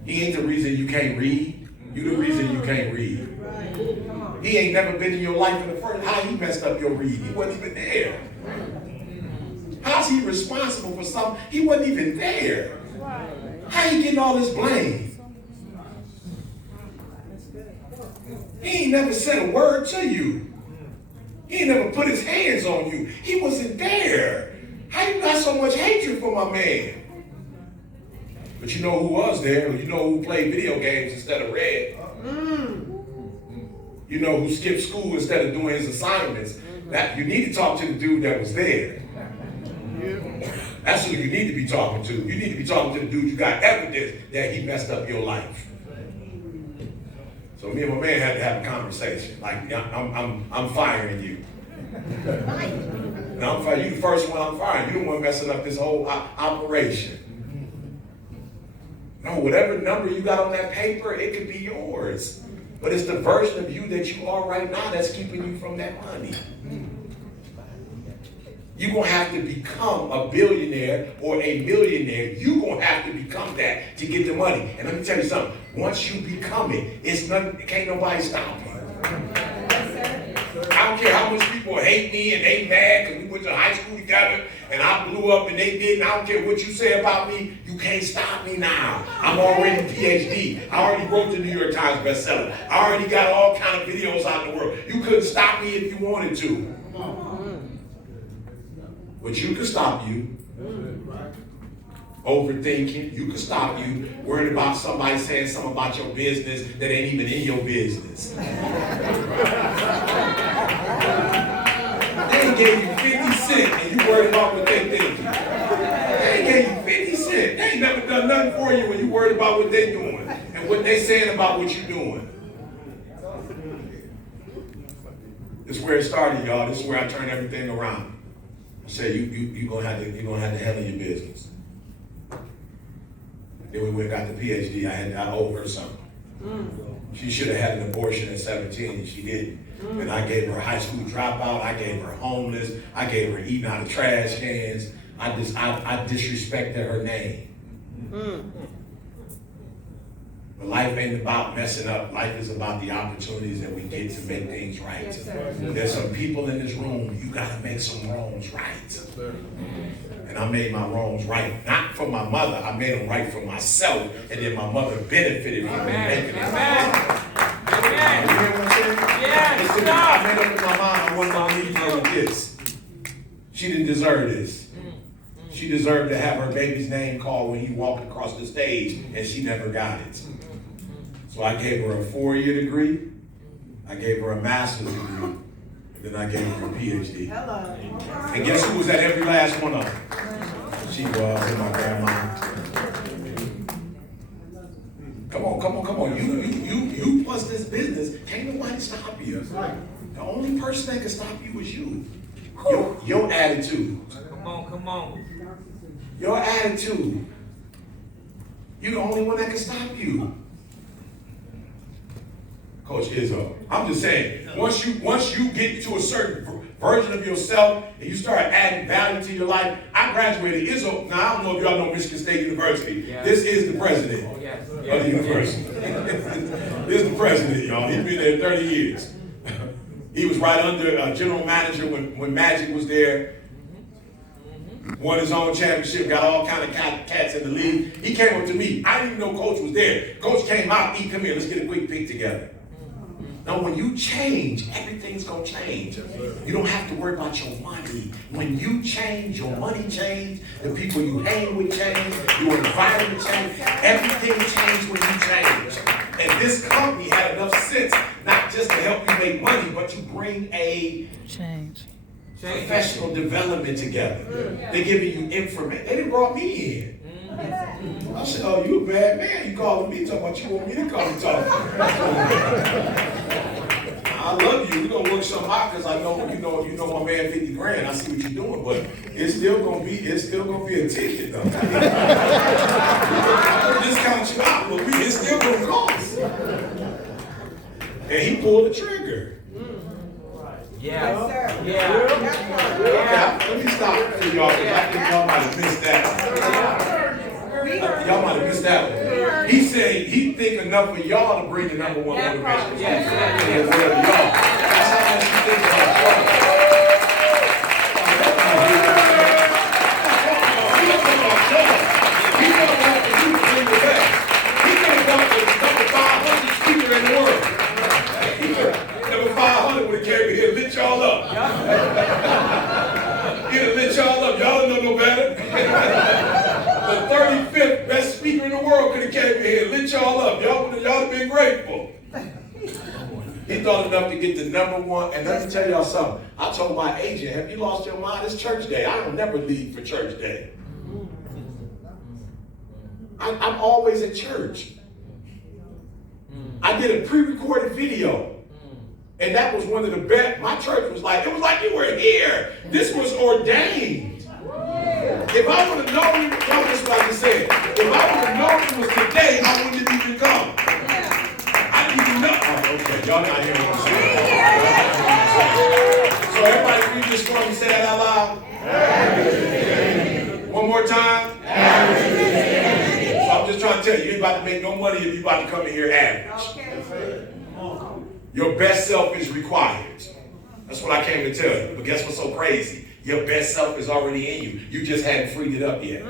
He ain't the reason you can't read. You the reason you can't read. He ain't never been in your life in the first. How he messed up your reading? He wasn't even there. How's he responsible for something? He wasn't even there. How he getting all this blame? He ain't never said a word to you. He ain't never put his hands on you. He wasn't there. How you got so much hatred for my man. But you know who was there? You know who played video games instead of read? You know who skipped school instead of doing his assignments? That you need to talk to the dude that was there. That's who you need to be talking to. You need to be talking to the dude you got evidence that he messed up your life. So me and my man had to have a conversation. Like, I'm firing you. No, I'm firing you. The first one I'm firing. You the one messing up this whole operation. No, whatever number you got on that paper, it could be yours. But it's the version of you that you are right now that's keeping you from that money. You're going to have to become a billionaire or a millionaire. You're going to have to become that to get the money. And let me tell you something. Once you become it, it's nothing, can't nobody stop you. I don't care how much people hate me and they mad because we went to high school together and I blew up and they didn't. I don't care what you say about me. You can't stop me now. I'm already PhD. I already wrote the New York Times bestseller. I already got all kind of videos out in the world. You couldn't stop me if you wanted to. But you could stop you. Overthinking, you can stop you. Worried about somebody saying something about your business that ain't even in your business. They gave you 50 cents and you worried about what they thinking. They gave you 50 cents. They ain't never done nothing for you when you worried about what they doing and what they saying about what you doing. This is where it started, y'all. This is where I turned everything around. I said, you're gonna have to handle your business. Then we went and got the PhD. I owed her something. She should have had an abortion at 17 and she didn't. And I gave her a high school dropout. I gave her homeless. I gave her eating out of trash cans. I disrespected her name. But life ain't about messing up. Life is about the opportunities that we get to make things right. Yes, there's some people in this room, you gotta make some wrongs right. Yes, and I made my wrongs right, not for my mother, I made them right for myself, and then my mother benefited from making it right. You hear what I'm saying? Yes, I made up in my mind, I wasn't gonna leave her with this. She didn't deserve this. She deserved to have her baby's name called when he walked across the stage, and she never got it. So I gave her a 4-year degree, I gave her a master's degree, and then I gave her a PhD. Hello. And guess who was at every last one of them? She was, and my grandma. Come on. You plus this business, can't nobody stop you. The only person that can stop you is you. Your attitude. Come on. Your attitude. You're the only one that can stop you. Coach Izzo, I'm just saying, once you get to a certain version of yourself and you start adding value to your life, I graduated Izzo. Now, I don't know if y'all know Michigan State University. Yes. This is the president of the university. This is the president, y'all. He's been there 30 years. He was right under general manager when Magic was there. Won his own championship, got all kind of cats in the league. He came up to me. I didn't even know Coach was there. Coach came out, come here, let's get a quick pic together. Now, when you change, everything's going to change. You don't have to worry about your money. When you change, your money change, the people you hang with change, your environment change, everything changes when you change. And this company had enough sense, not just to help you make money, but to bring a professional development together. They're giving you information. They done brought me in. I said, oh, you a bad man. You calling me, talking about you want me to come and talk. I love you. We're going to work something out because I know, you know my man 50 grand. I see what you're doing, but it's still going to be a ticket though. I'll discount you out, but it's still going to cost. And he pulled the trigger. Yeah. Let me stop for y'all, because I think y'all might have missed that. Y'all might have missed that one. He said he think enough of y'all to bring the #1 motivation. Yes. Y'all. That's how much he thinks about y'all. He don't know about y'all. He don't want you to bring the best. He can't want the #500 speaker in the world. Number 500 would have carried here, lit y'all up. He'd have lit y'all up. Y'all don't know no better. Victory came in here and lit y'all up. Y'all have been grateful. He thought enough to get the #1. And let me tell y'all something. I told my agent, have you lost your mind? It's church day. I don't never leave for church day. I'm always at church. I did a pre-recorded video. And that was one of the best. My church was like, it was like you were here. This was ordained. If I would have known, y'all just like I said, if I would have known it was today, I wouldn't have even come. I didn't even know. Oh, okay, y'all not hearing what I'm saying. So everybody read this for me, say that out loud. One more time. So I'm just trying to tell you, you ain't about to make no money if you about to come in here average. Your best self is required. That's what I came to tell you. But guess what's so crazy? Your best self is already in you. You just hadn't freed it up yet.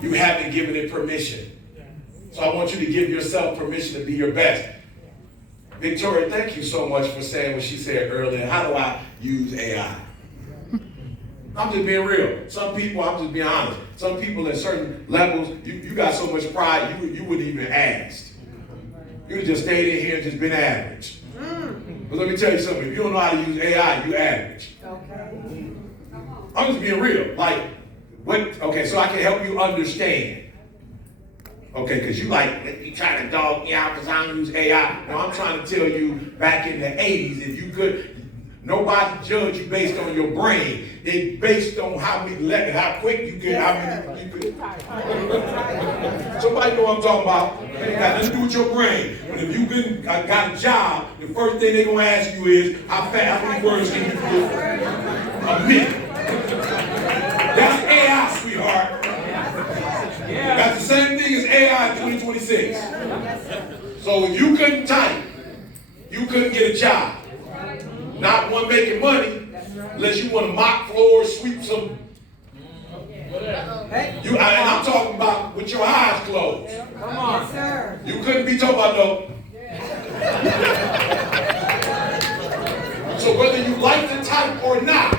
You haven't given it permission. So I want you to give yourself permission to be your best. Victoria, thank you so much for saying what she said earlier. How do I use AI? I'm just being real. Some people, I'm just being honest. Some people at certain levels, you got so much pride, you wouldn't even ask. You would just stayed in here and just been average. But let me tell you something. If you don't know how to use AI, you average. Okay. I'm just being real. Like, what? Okay, so I can help you understand. Okay, because you trying to dog me out because I don't use AI. No, I'm trying to tell you back in the 80s, if you could, nobody judge you based on your brain. It's based on how quick you get, how many you could. Somebody know what I'm talking about. It got nothing to do with your brain. But if you got a job, the first thing they're going to ask you is, how many words can you do? A minute. That's AI, sweetheart. That's the same thing as AI in 2026. So if you couldn't type, you couldn't get a job. Not one making money, unless you want to mop floors, sweep some. And I'm talking about with your eyes closed. Come on, sir. You couldn't be talking about no. So whether you like to type or not,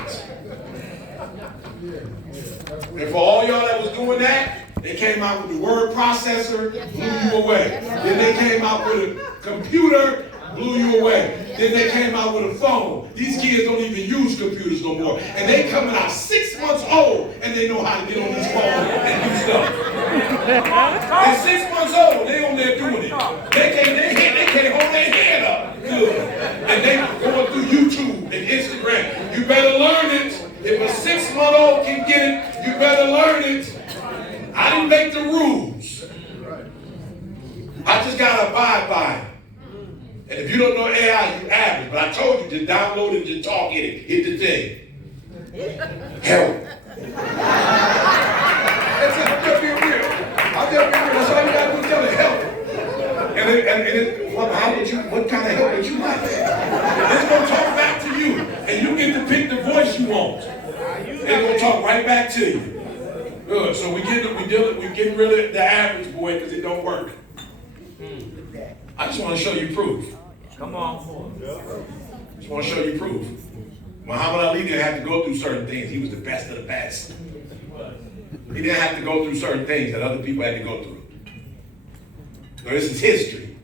and for all y'all that was doing that, they came out with the word processor, blew you away. Then they came out with a computer, blew you away. Then they came out with a phone. These kids don't even use computers no more. And they coming out 6 months old and they know how to get on this phone and do stuff. They're 6 months old, they on there doing it. They can't hold their hand up. Good. And they going through YouTube and Instagram. You better learn it. If a 6-month-old can get it, you better learn it. I didn't make the rules. I just gotta abide by it. And if you don't know AI, you average. But I told you to download it, to talk in it, hit the thing. Help. That's it. I'm just being real. That's all you gotta do is tell it help. What kind of help would you like? It's gonna talk back to you, and you get to pick the voice you want. It's gonna talk right back to you. Good. So we're getting rid of the average boy because it don't work. I just want to show you proof. Come on. Just want to show you proof. Muhammad Ali didn't have to go through certain things. He was the best of the best. He didn't have to go through certain things that other people had to go through. So this is history.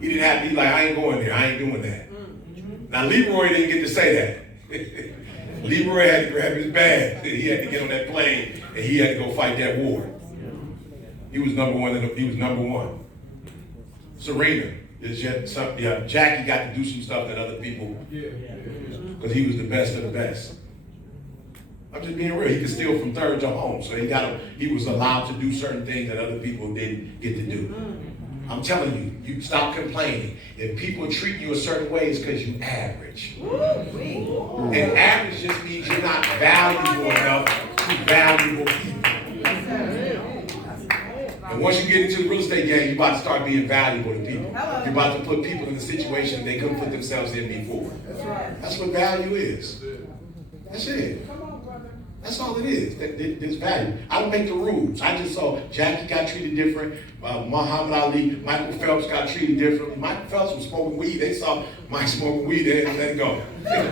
He didn't have to be like, I ain't going there. I ain't doing that. Now Leroy didn't get to say that. Leroy had to grab his bag. He had to get on that plane and he had to go fight that war. He was number one. Serena is just something. Yeah, Jackie got to do some stuff that other people, because he was the best of the best. I'm just being real. He could steal from third to home, so he was allowed to do certain things that other people didn't get to do. I'm telling you, you stop complaining. If people treat you a certain way, it's because you average. And average just means you're not valuable enough to valuable people. And once you get into the real estate game, you're about to start being valuable to people. You're about to put people in a situation they couldn't put themselves in before. That's what value is. That's it. That's all it is. There's value. I don't make the rules. I just saw Jackie got treated different. Muhammad Ali, Michael Phelps got treated differently. Michael Phelps was smoking weed. They saw Mike smoking weed. They let it go. Let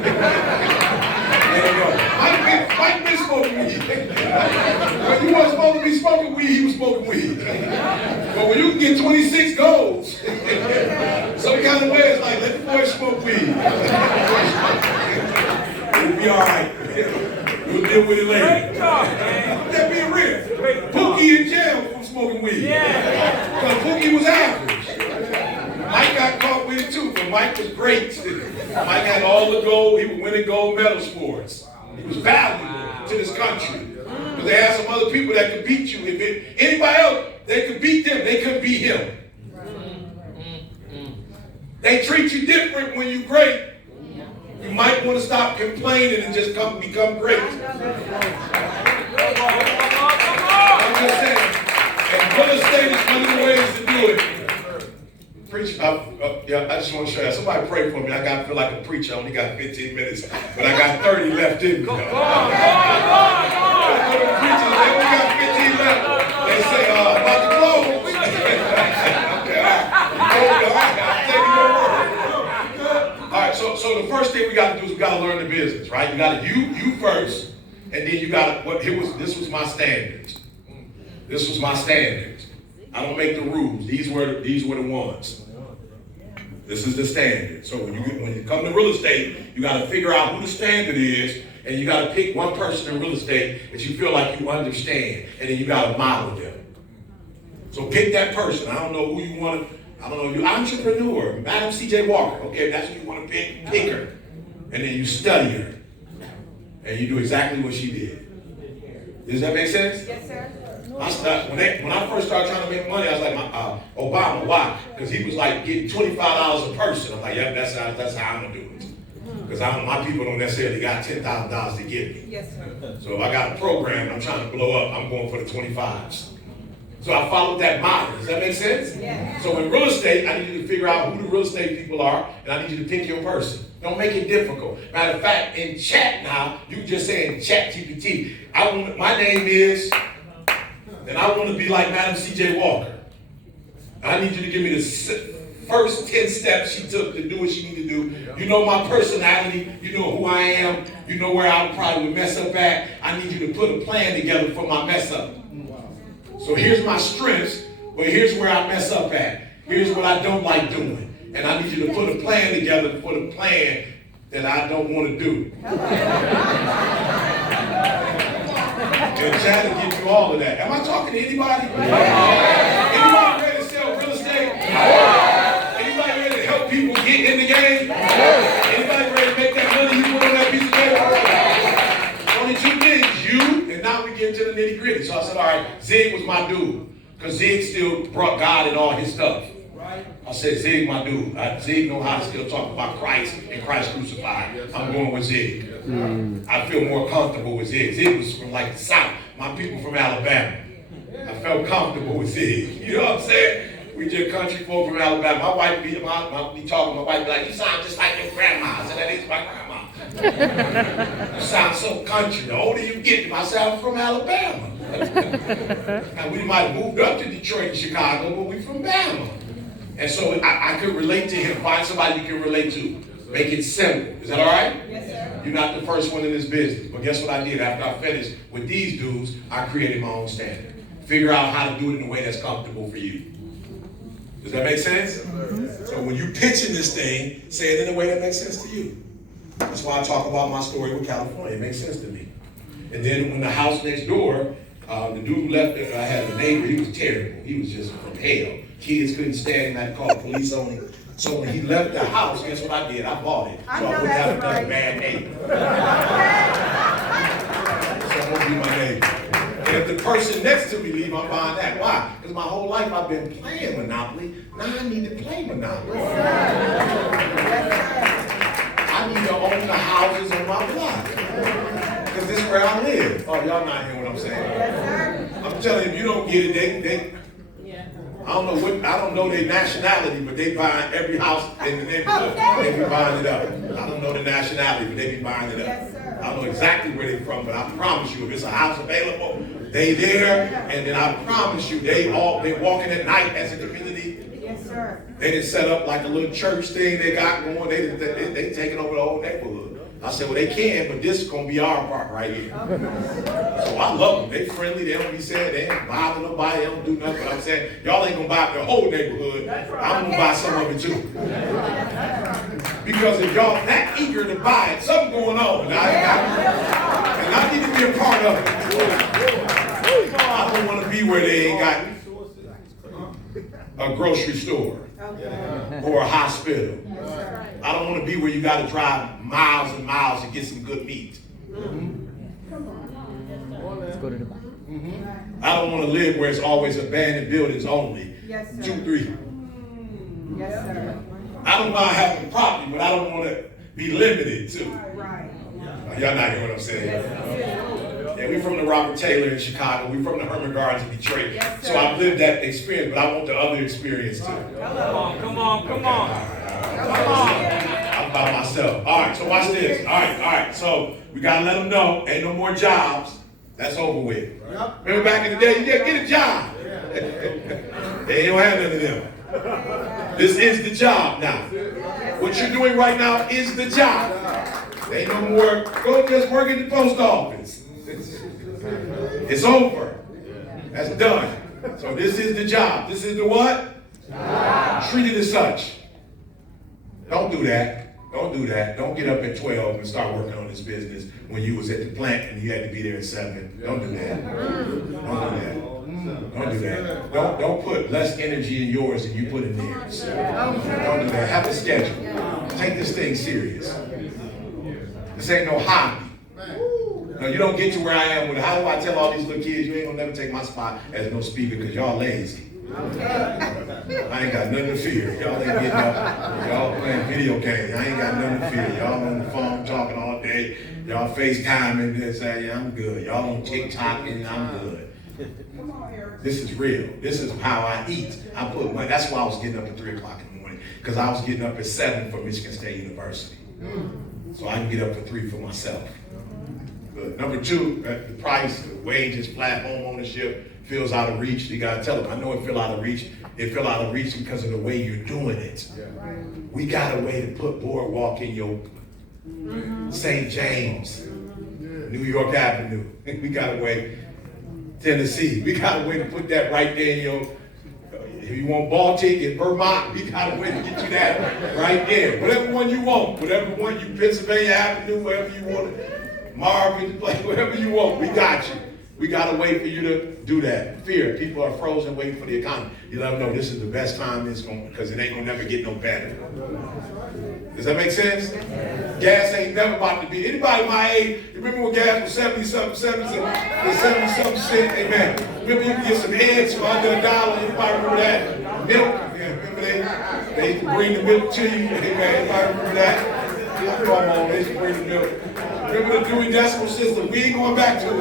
it go. Mike been smoking weed. When he wasn't supposed to be smoking weed, he was smoking weed. get 26 goals. Some kind of way it's like, let the boys smoke weed. We'll be all right. We'll deal with it later. Great talk, man. I'm just being real. Great talk. Pookie in jail for smoking weed. Yeah. Because Pookie was average. Mike got caught with it too, but Mike was great. Mike had all the gold. He was winning gold medal sports. He was valuable to this country. But they had some other people that could beat you. Anybody else, they could beat them. They couldn't beat him. They treat you different when you're great. You might want to stop complaining and just become great. I'm just saying. And real estate is one of the ways to do it. Preach. Yeah, I just want to show you. Somebody pray for me. I feel like a preacher. I only got 15 minutes, but I got 30 left in me. Preachers, they only got 15 left. They say, about to close. Okay, all right. I'm taking your word. All right, so the first thing we got to do is we got to learn the business, right? You got to you first, and then you got to, this was my standards. This was my standards. I don't make the rules. These were the ones. This is the standard. So when you come to real estate, you got to figure out who the standard is, and you got to pick one person in real estate that you feel like you understand, and then you got to model them. So pick that person. I don't know who you want to. I don't know, you entrepreneur, Madam C.J. Walker. Okay, if that's who you want to pick her. And then you study her. And you do exactly what she did. Does that make sense? Yes, sir. When I first started trying to make money, I was like, Obama, why? Because he was like getting $25 a person. I'm like, yeah, that's how I'm going to do it. Because my people don't necessarily got $10,000 to give me. Yes, sir. So if I got a program I'm trying to blow up, I'm going for the 25s. So I followed that model. Does that make sense? Yeah. So in real estate, I need you to figure out who the real estate people are, and I need you to pick your person. Don't make it difficult. Matter of fact, in chat now, you can just say in chat GPT, my name is, and I want to be like Madam C.J. Walker. I need you to give me the first 10 steps she took to do what she needed to do. You know my personality. You know who I am. You know where I probably would mess up at. I need you to put a plan together for my mess up. So here's my strengths, but here's where I mess up at. Here's what I don't like doing. And I need you to put a plan together for the plan that I don't want to do. And chat will give you all of that. Am I talking to anybody? Anybody ready to sell real estate? Anybody ready to help people get in the game? Anybody ready to make that money you put on that piece of paper? Only two things, you, and now we get into the nitty gritty. So I said, all right, Zig was my dude. Because Zig still brought God in all his stuff. I said, Zig, my dude. Zig know how to still talk about Christ and Christ crucified. I'm going with Zig. I feel more comfortable with Zig. Zig was from like the South. My people from Alabama. I felt comfortable with Zig. You know what I'm saying? We just country folk from Alabama. My wife be talking. My wife be like, you sound just like your grandma. I said, that is my grandma. You sound so country. The older you get, I said, I'm from Alabama. Now we might have moved up to Detroit and Chicago, but we from Bama. And so I could relate to him. Find somebody you can relate to. Make it simple. Is that all right? Yes, sir. You're not the first one in this business. But guess what I did? After I finished with these dudes, I created my own standard. Figure out how to do it in a way that's comfortable for you. Does that make sense? So when you pitching this thing, say it in a way that makes sense to you. That's why I talk about my story with California. It makes sense to me. And then when the house next door, the dude who left it, I had a neighbor, he was terrible. He was just from hell. Kids couldn't stand him, I'd call the police on him. So when he left the house, guess what I did? I bought it. So I wouldn't have another bad neighbor. So I'm gonna be my neighbor. And if the person next to me leave, I'm buying that. Why? Because my whole life I've been playing Monopoly. Now I need to play Monopoly. I need to own the houses on my block. Because this is where I live. Oh, y'all not hearing what I'm saying? I'm telling you, if you don't get it, I don't know their nationality, but they buying every house in the neighborhood. They be buying it up. I don't know the nationality, but they be buying it up. Yes, sir. I don't know exactly where they're from, but I promise you, if it's a house available, they there, and then I promise you, they walking at night as a community. Yes, sir. They didn't set up like a little church thing they got going. They taking over the whole neighborhood. I said, well, they can, but this is going to be our part right here. So I love them. They friendly. They don't be saying they ain't bother nobody. They don't do nothing. But I'm saying, y'all ain't going to buy up the whole neighborhood. I'm going to buy some of it too. Because if y'all that eager to buy it, something going on. And I need to be a part of it. I don't want to be where they ain't got a grocery store or a hospital. I don't want to be where you got to drive miles and miles to get some good meat. Let's go to the back. I don't want to live where it's always abandoned buildings only. Yes, sir. 2, 3. Yes, sir. I don't mind having property, but I don't want to be limited to. Right. Y'all not hear what I'm saying? Yeah, we from the Robert Taylor in Chicago. We from the Herman Gardens in Detroit. Yes, sir. So I've lived that experience, but I want the other experience too. Come on. I'm by myself. All right, so watch this. All right. So we gotta let them know, ain't no more jobs. That's over with. Remember back in the day, you didn't get a job. They don't have none of them. This is the job now. What you're doing right now is the job. Ain't no more, go just work in the post office. It's over. That's done. So this is the job. This is the what? Treat it as such. Don't do that. Don't do that. Don't get up at 12 and start working on this business when you was at the plant and you had to be there at 7. Don't do that. Don't do that. Don't do that. Don't put less energy in yours than you put in theirs. Don't do that. Have a schedule. Take this thing serious. This ain't no hobby. No, you don't get to where I am with, how do I tell all these little kids, you ain't gonna never take my spot as no speaker because y'all lazy. I ain't got nothing to fear. Y'all ain't getting up. Y'all playing video games. I ain't got nothing to fear. Y'all on the phone talking all day. Y'all FaceTiming and say, yeah, I'm good. Y'all on TikTok and I'm good. This is real. This is how I eat. I put money. That's why I was getting up at 3 o'clock in the morning, because I was getting up at 7 for Michigan State University. So I can get up for 3 for myself. Good. Number 2, the price, the wages, flat home ownership feels out of reach. You gotta tell them, I know it feel out of reach. It feel out of reach because of the way you're doing it. We got a way to put Boardwalk in your St. James, New York Avenue. We got a way, Tennessee. We got a way to put that right there in your, if you want Baltic in Vermont, we got a way to get you that right there. Whatever one you want, whatever one you, Pennsylvania Avenue, wherever you want it, Marvin, whatever you want, we got you. We got a way for you to do that. Fear, people are frozen waiting for the economy. You let them know this is the best time it's going, because it ain't gonna never get no better. Does that make sense? Gas ain't never about to be, anybody my age, remember when gas was 70-something cent? Amen. Remember you could get some eggs for under $1. Anybody remember that? Milk, yeah, remember they used to bring the milk to you. Amen. Anybody remember that? Come on, they used to bring the milk. Remember the Dewey Decimal System? We ain't going back to it.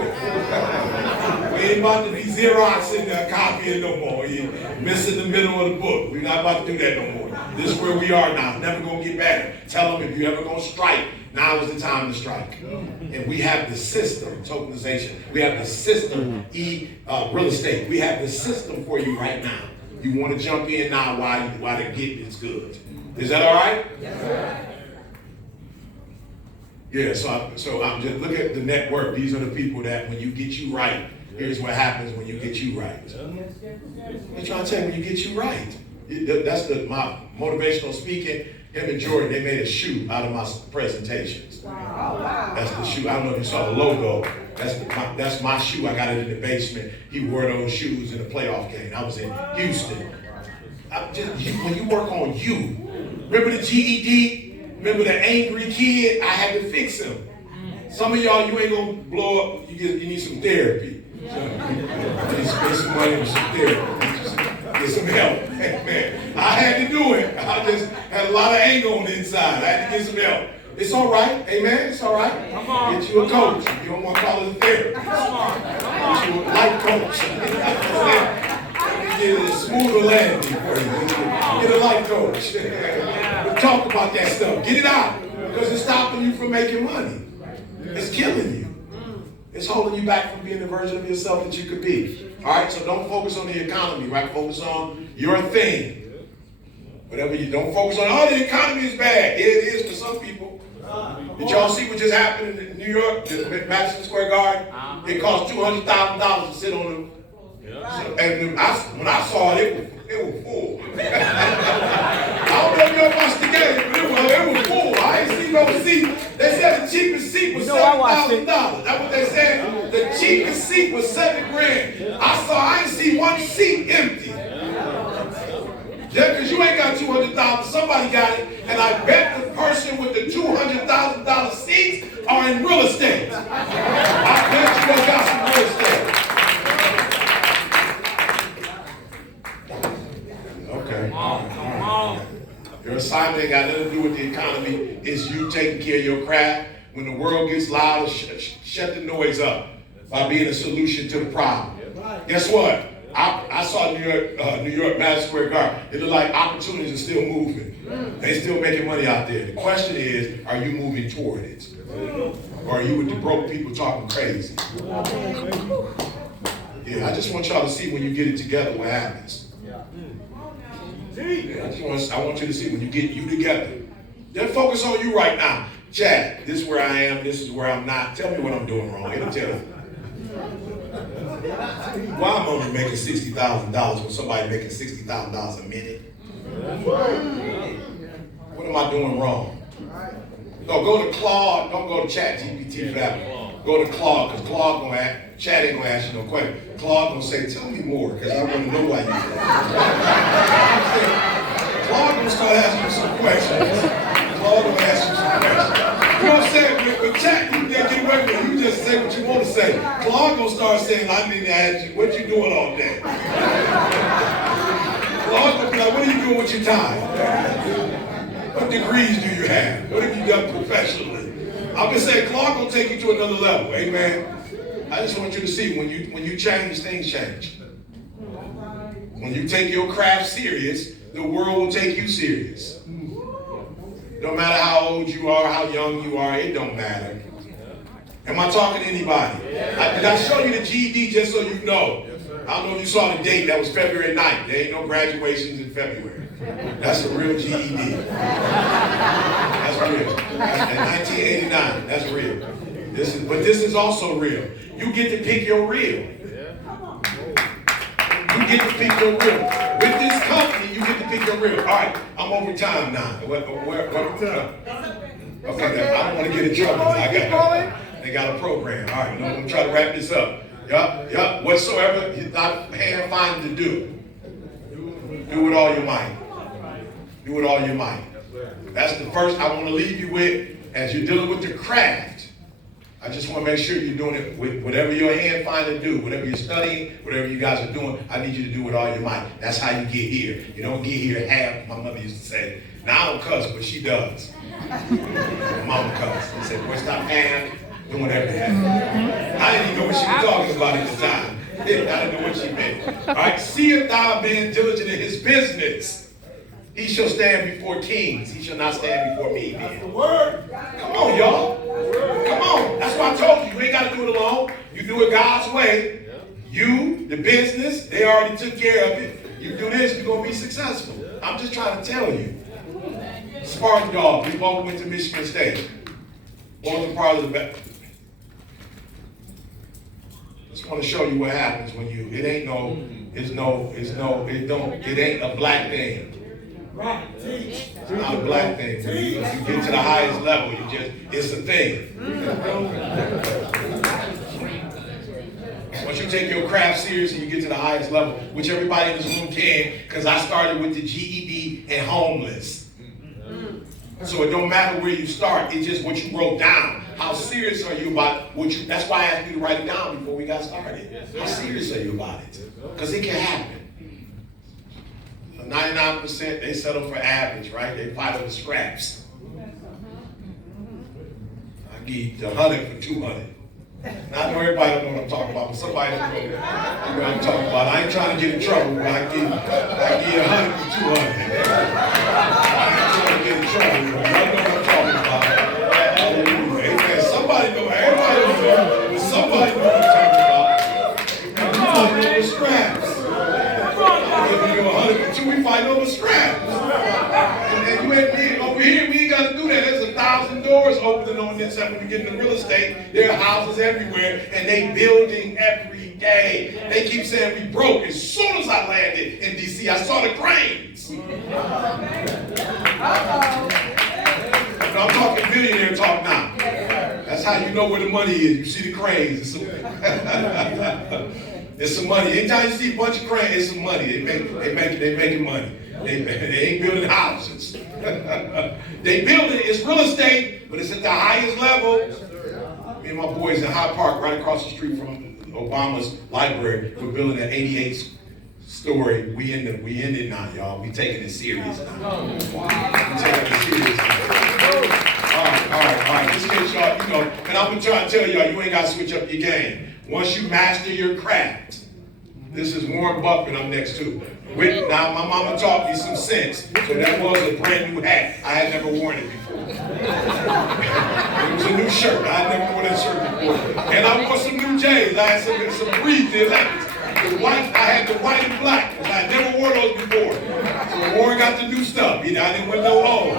We ain't about to be Xerox in there copying no more. You missing the middle of the book. We're not about to do that no more. This is where we are now. It's never going to get better. Tell them if you're ever going to strike, now is the time to strike. And we have the system, tokenization. We have the system, real estate. We have the system for you right now. You want to jump in now while the get is good. Is that all right? Yes, sir. Yeah, so I'm just, look at the network. These are the people that when you get you right, here's what happens when you get you right. I'm trying to tell you, when you get you right. That's my motivational speaking. Him and Jordan, they made a shoe out of my presentations. Wow. That's the shoe. I don't know if you saw the logo. That's my shoe. I got it in the basement. He wore those shoes in a playoff game. I was in Houston. When you work on you, remember the GED? Remember the angry kid? I had to fix him. Some of y'all, you ain't gonna blow up. You need some therapy. You need to spend some money on some therapy. Get some help. Man, I had to do it. I just had a lot of anger on the inside. I had to get some help. It's all right. Amen. It's all right. Come on. Get you a coach. You don't want to call it a therapist. Get you a life coach. Get a smoother landing for you. Get a life coach. Talk about that stuff. Get it out. Because it's stopping you from making money. It's killing you. It's holding you back from being the version of yourself that you could be. All right? So don't focus on the economy, right? Focus on your thing. Whatever you don't focus on, oh, the economy is bad. Yeah, it is for some people. Did y'all see what just happened in New York, the Madison Square Garden? It cost $200,000 to sit on them. And when I saw it, it was full. I don't know if y'all watched the game, but it was full. I ain't seen no seat. They said the cheapest seat was $7,000. That's what they said. The cheapest seat was $7,000. I ain't see one seat empty. Just because you ain't got $200,000, somebody got it, and I bet the person with the $200,000 seats are in real estate. I bet you they got some real estate. Okay. Come on. Your assignment ain't got nothing to do with the economy. It's you taking care of your craft. When the world gets loud, shut the noise up by being a solution to the problem. Guess what? I saw New York Madison Square Garden. It looked like opportunities are still moving. They still making money out there. The question is, are you moving toward it? Or are you with the broke people talking crazy? Yeah, I just want y'all to see when you get it together what happens. Yeah, I want you to see when you get you together. Then focus on you right now. Chad, this is where I am, this is where I'm not. Tell me what I'm doing wrong. It'll tell you. Why I'm only making $60,000 when somebody making $60,000 a minute? What am I doing wrong? No, go to Claude. Don't go to Chat GPT for that. Go to Claude, because Chat ain't gonna ask you no question. Claude gonna say, tell me more, because I want to know why you do Claude gonna start asking you some questions. Claude gonna ask you some questions. You know what I'm saying? With Chat, you can't get away with it. You just say what you want to say. Claude gonna start saying, I need to ask you, what you doing all day? Claude gonna be like, what are you doing with your time? What degrees do you have? What have you done professionally? I'm just saying, Claude gonna take you to another level. Amen. I just want you to see when you change, things change. When you take your craft serious, the world will take you serious. No matter how old you are, how young you are, it don't matter. Am I talking to anybody? Did I show you the GED just so you know? I don't know if you saw the date. That was February 9th. There ain't no graduations in February. That's a real GED. That's real. That's in 1989. That's real. But this is also real. You get to pick your real. You get to pick your real. With this company, you get to pick your real. All right, I'm over time now. What time? Okay, I don't want to get in trouble. They got a program. All right, I'm going to try to wrap this up. Yup. Whatsoever you're not hand finding to do, do with all your might. Do with all your might. That's the first I want to leave you with as you're dealing with the craft. I just want to make sure you're doing it with whatever your hand find to do, whatever you're studying, whatever you guys are doing, I need you to do with all your might. That's how you get here. You don't get here half, my mother used to say. Now I don't cuss, but she does. My mama cuss. She said, boy, stop doing everything. I didn't even know what she was talking about at the time. I didn't know what she meant. All right, seeth thou being diligent in his business. He shall stand before kings. He shall not stand before me. That's the word. Come on, y'all. Come on. That's what I told you. You ain't got to do it alone. You do it God's way. You, the business, they already took care of it. You do this, you're going to be successful. I'm just trying to tell you. Spartan dog. We both went to Michigan State. Both are part of the back. Just want to show you what happens when you. It ain't a black thing. It's not a black thing. When you get to the highest level, it's a thing. Once you take your craft serious and you get to the highest level, which everybody in this room can, because I started with the GED and homeless. So it don't matter where you start, it's just what you wrote down. How serious are you about what you, that's why I asked you to write it down before we got started. How serious are you about it? Because it can happen. 99% they settle for average, right? They fight over scraps. I give you 100 for 200. Now, I know everybody don't know what I'm talking about, but somebody don't know what I'm talking about. I ain't trying to get in trouble, but I give you 100 for 200. I ain't trying to get in trouble, but I know what I'm talking about. Hallelujah. Amen. Somebody know, everybody don't know, but somebody know what I'm talking about. I'm talking over scraps. I'm giving you 100 for 2, we fight over scraps. And you ain't over here, we ain't got to do that. There's 1,000 doors opening on this, and when you get into real estate, there are houses everywhere, and they building every day. They keep saying we broke. As soon as I landed in DC, I saw the cranes. I'm talking billionaire talk now. That's how you know where the money is. You see the cranes. It's some money. Anytime you see a bunch of cranes, it's some money. They making money. They ain't building houses. They building, it's real estate, but it's at the highest level. Me and my boys in Hyde Park, right across the street from Obama's library, we're building an 88 story. We in it now, y'all. We taking it serious now. We taking it serious now. All right. Just get y'all, and I'm gonna try to tell y'all, you ain't gotta switch up your game. Once you master your craft, this is Warren Buffett I'm next to. Now, my mama taught me some sense, so that was a brand new hat. I had never worn it before. It was a new shirt. I had never worn that shirt before. And I wore some new J's. I had some Breeze the 11s. The white, I had the white and black, because I had never worn those before. So Warren got the new stuff. I didn't wear no old.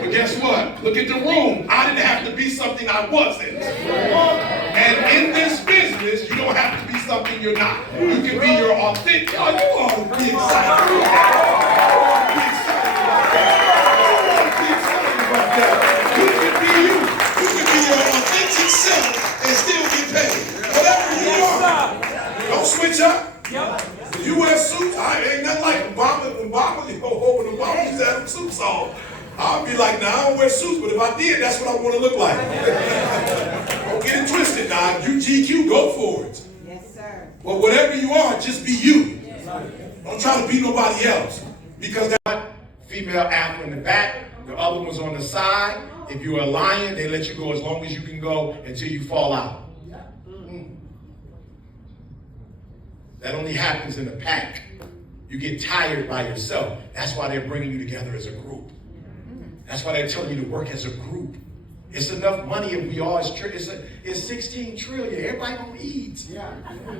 But guess what? Look at the room. I didn't have to be something I wasn't. And in this business, you don't have to be something you're not. You can be your authentic. Oh, you ought to be excited. You can be you. You can be your authentic self and still get paid. Whatever you are. Don't switch up. When you wear suits, I ain't nothing like Obama. When Obama used to have suits on. I'll be like, nah, I don't wear suits, but if I did, that's what I want to look like. Don't get it twisted now. You GQ, go for it. Yes, sir. But whatever you are, just be you. Don't try to be nobody else. Because that female alpha in the back, the other one's on the side. If you're a lion, they let you go as long as you can go until you fall out. That only happens in a pack. You get tired by yourself. That's why they're bringing you together as a group. That's why they're telling you to work as a group. It's enough money if we all, it's 16 trillion. Everybody gonna eat.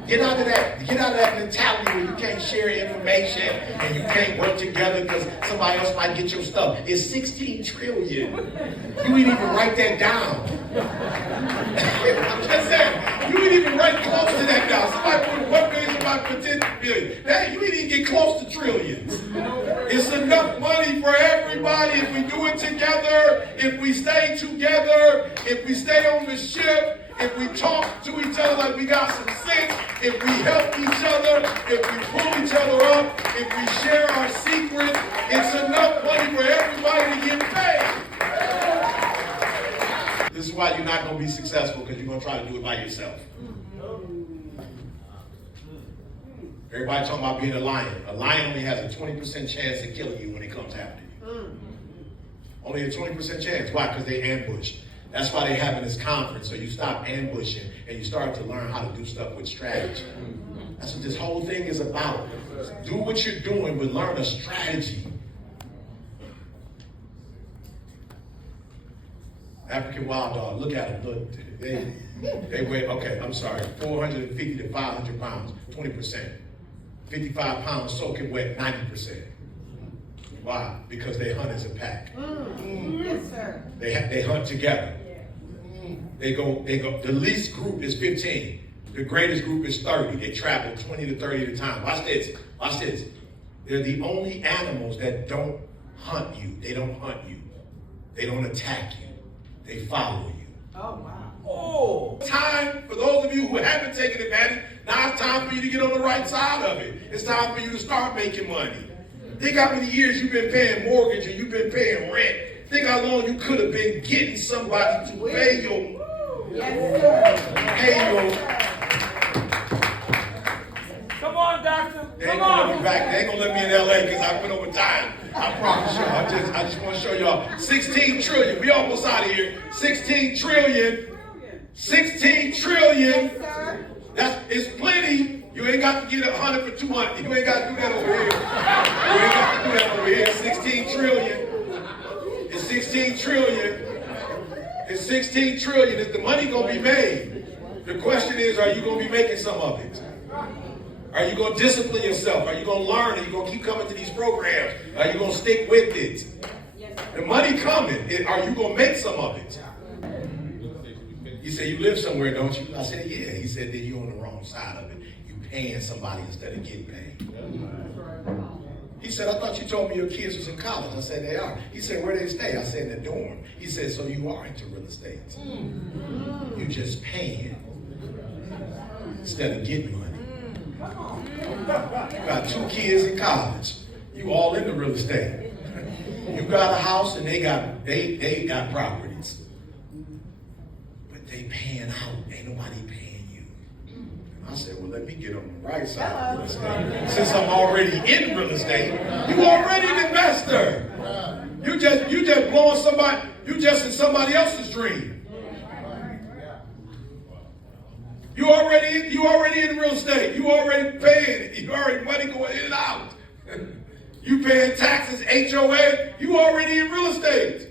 Get out of that mentality where you can't share information and you can't work together because somebody else might get your stuff. It's 16 trillion. You ain't even write that down. I'm just saying, you ain't even write close to that down. Somebody put 1 billion, somebody put 10 billion. You ain't even get close to trillions. It's enough money for everybody if we do it together, if we stay together, if we stay on the ship, if we talk to each other like we got some sense, if we help each other, if we pull each other up, if we share our secrets, it's enough money for everybody to get paid. This is why you're not going to be successful, because you're going to try to do it by yourself. Everybody talking about being a lion. A lion only has a 20% chance of killing you when it comes after you. Only a 20% chance. Why? Because they ambush. That's why they having this conference. So you stop ambushing and you start to learn how to do stuff with strategy. That's what this whole thing is about. Do what you're doing, but learn a strategy. African wild dog, look at them. Look, they weigh, 450 to 500 pounds, 20%. 55 pounds soaking wet, 90%. Why? Because they hunt as a pack. Yes, sir. They hunt together. They go, the least group is 15. The greatest group is 30. They travel 20 to 30 at a time. Watch this. They're the only animals that don't hunt you. They don't hunt you. They don't attack you. They follow you. Oh, wow. Time for those of you who haven't taken advantage, now it's time for you to get on the right side of it. It's time for you to start making money. Think how many years you've been paying mortgage and you've been paying rent. Think how long you could have been getting somebody to pay your. Come on, doctor. They ain't gonna let me back. They ain't gonna let me in LA because I went over time. I promise you. I just want to show y'all. 16 trillion. We almost out of here. 16 trillion. 16 trillion. It's plenty. You ain't got to get 100 for 200. You ain't got to do that over here. You ain't got to do that over here. 16 trillion. It's 16 trillion. It's 16 trillion. Is the money going to be made? The question is, are you going to be making some of it? Are you going to discipline yourself? Are you going to learn? Are you going to keep coming to these programs? Are you going to stick with it? The money coming. Are you going to make some of it? said, you live somewhere, don't you? I said, yeah. He said, then you're on the wrong side of it. You paying somebody instead of getting paid. He said, I thought you told me your kids was in college. I said, they are. He said, where they stay? I said, in the dorm. He said, so you are into real estate. You just paying instead of getting money. You got 2 kids in college. You all into real estate. You got a house and they got properties. But they paying out. Ain't nobody paying you. And I said, well, let me get on the right side of real estate. Since I'm already in real estate, you already an investor. You just blowing somebody, you just in somebody else's dream. You already in real estate. You already paying. You already money going in and out. You paying taxes, HOA. You already in real estate.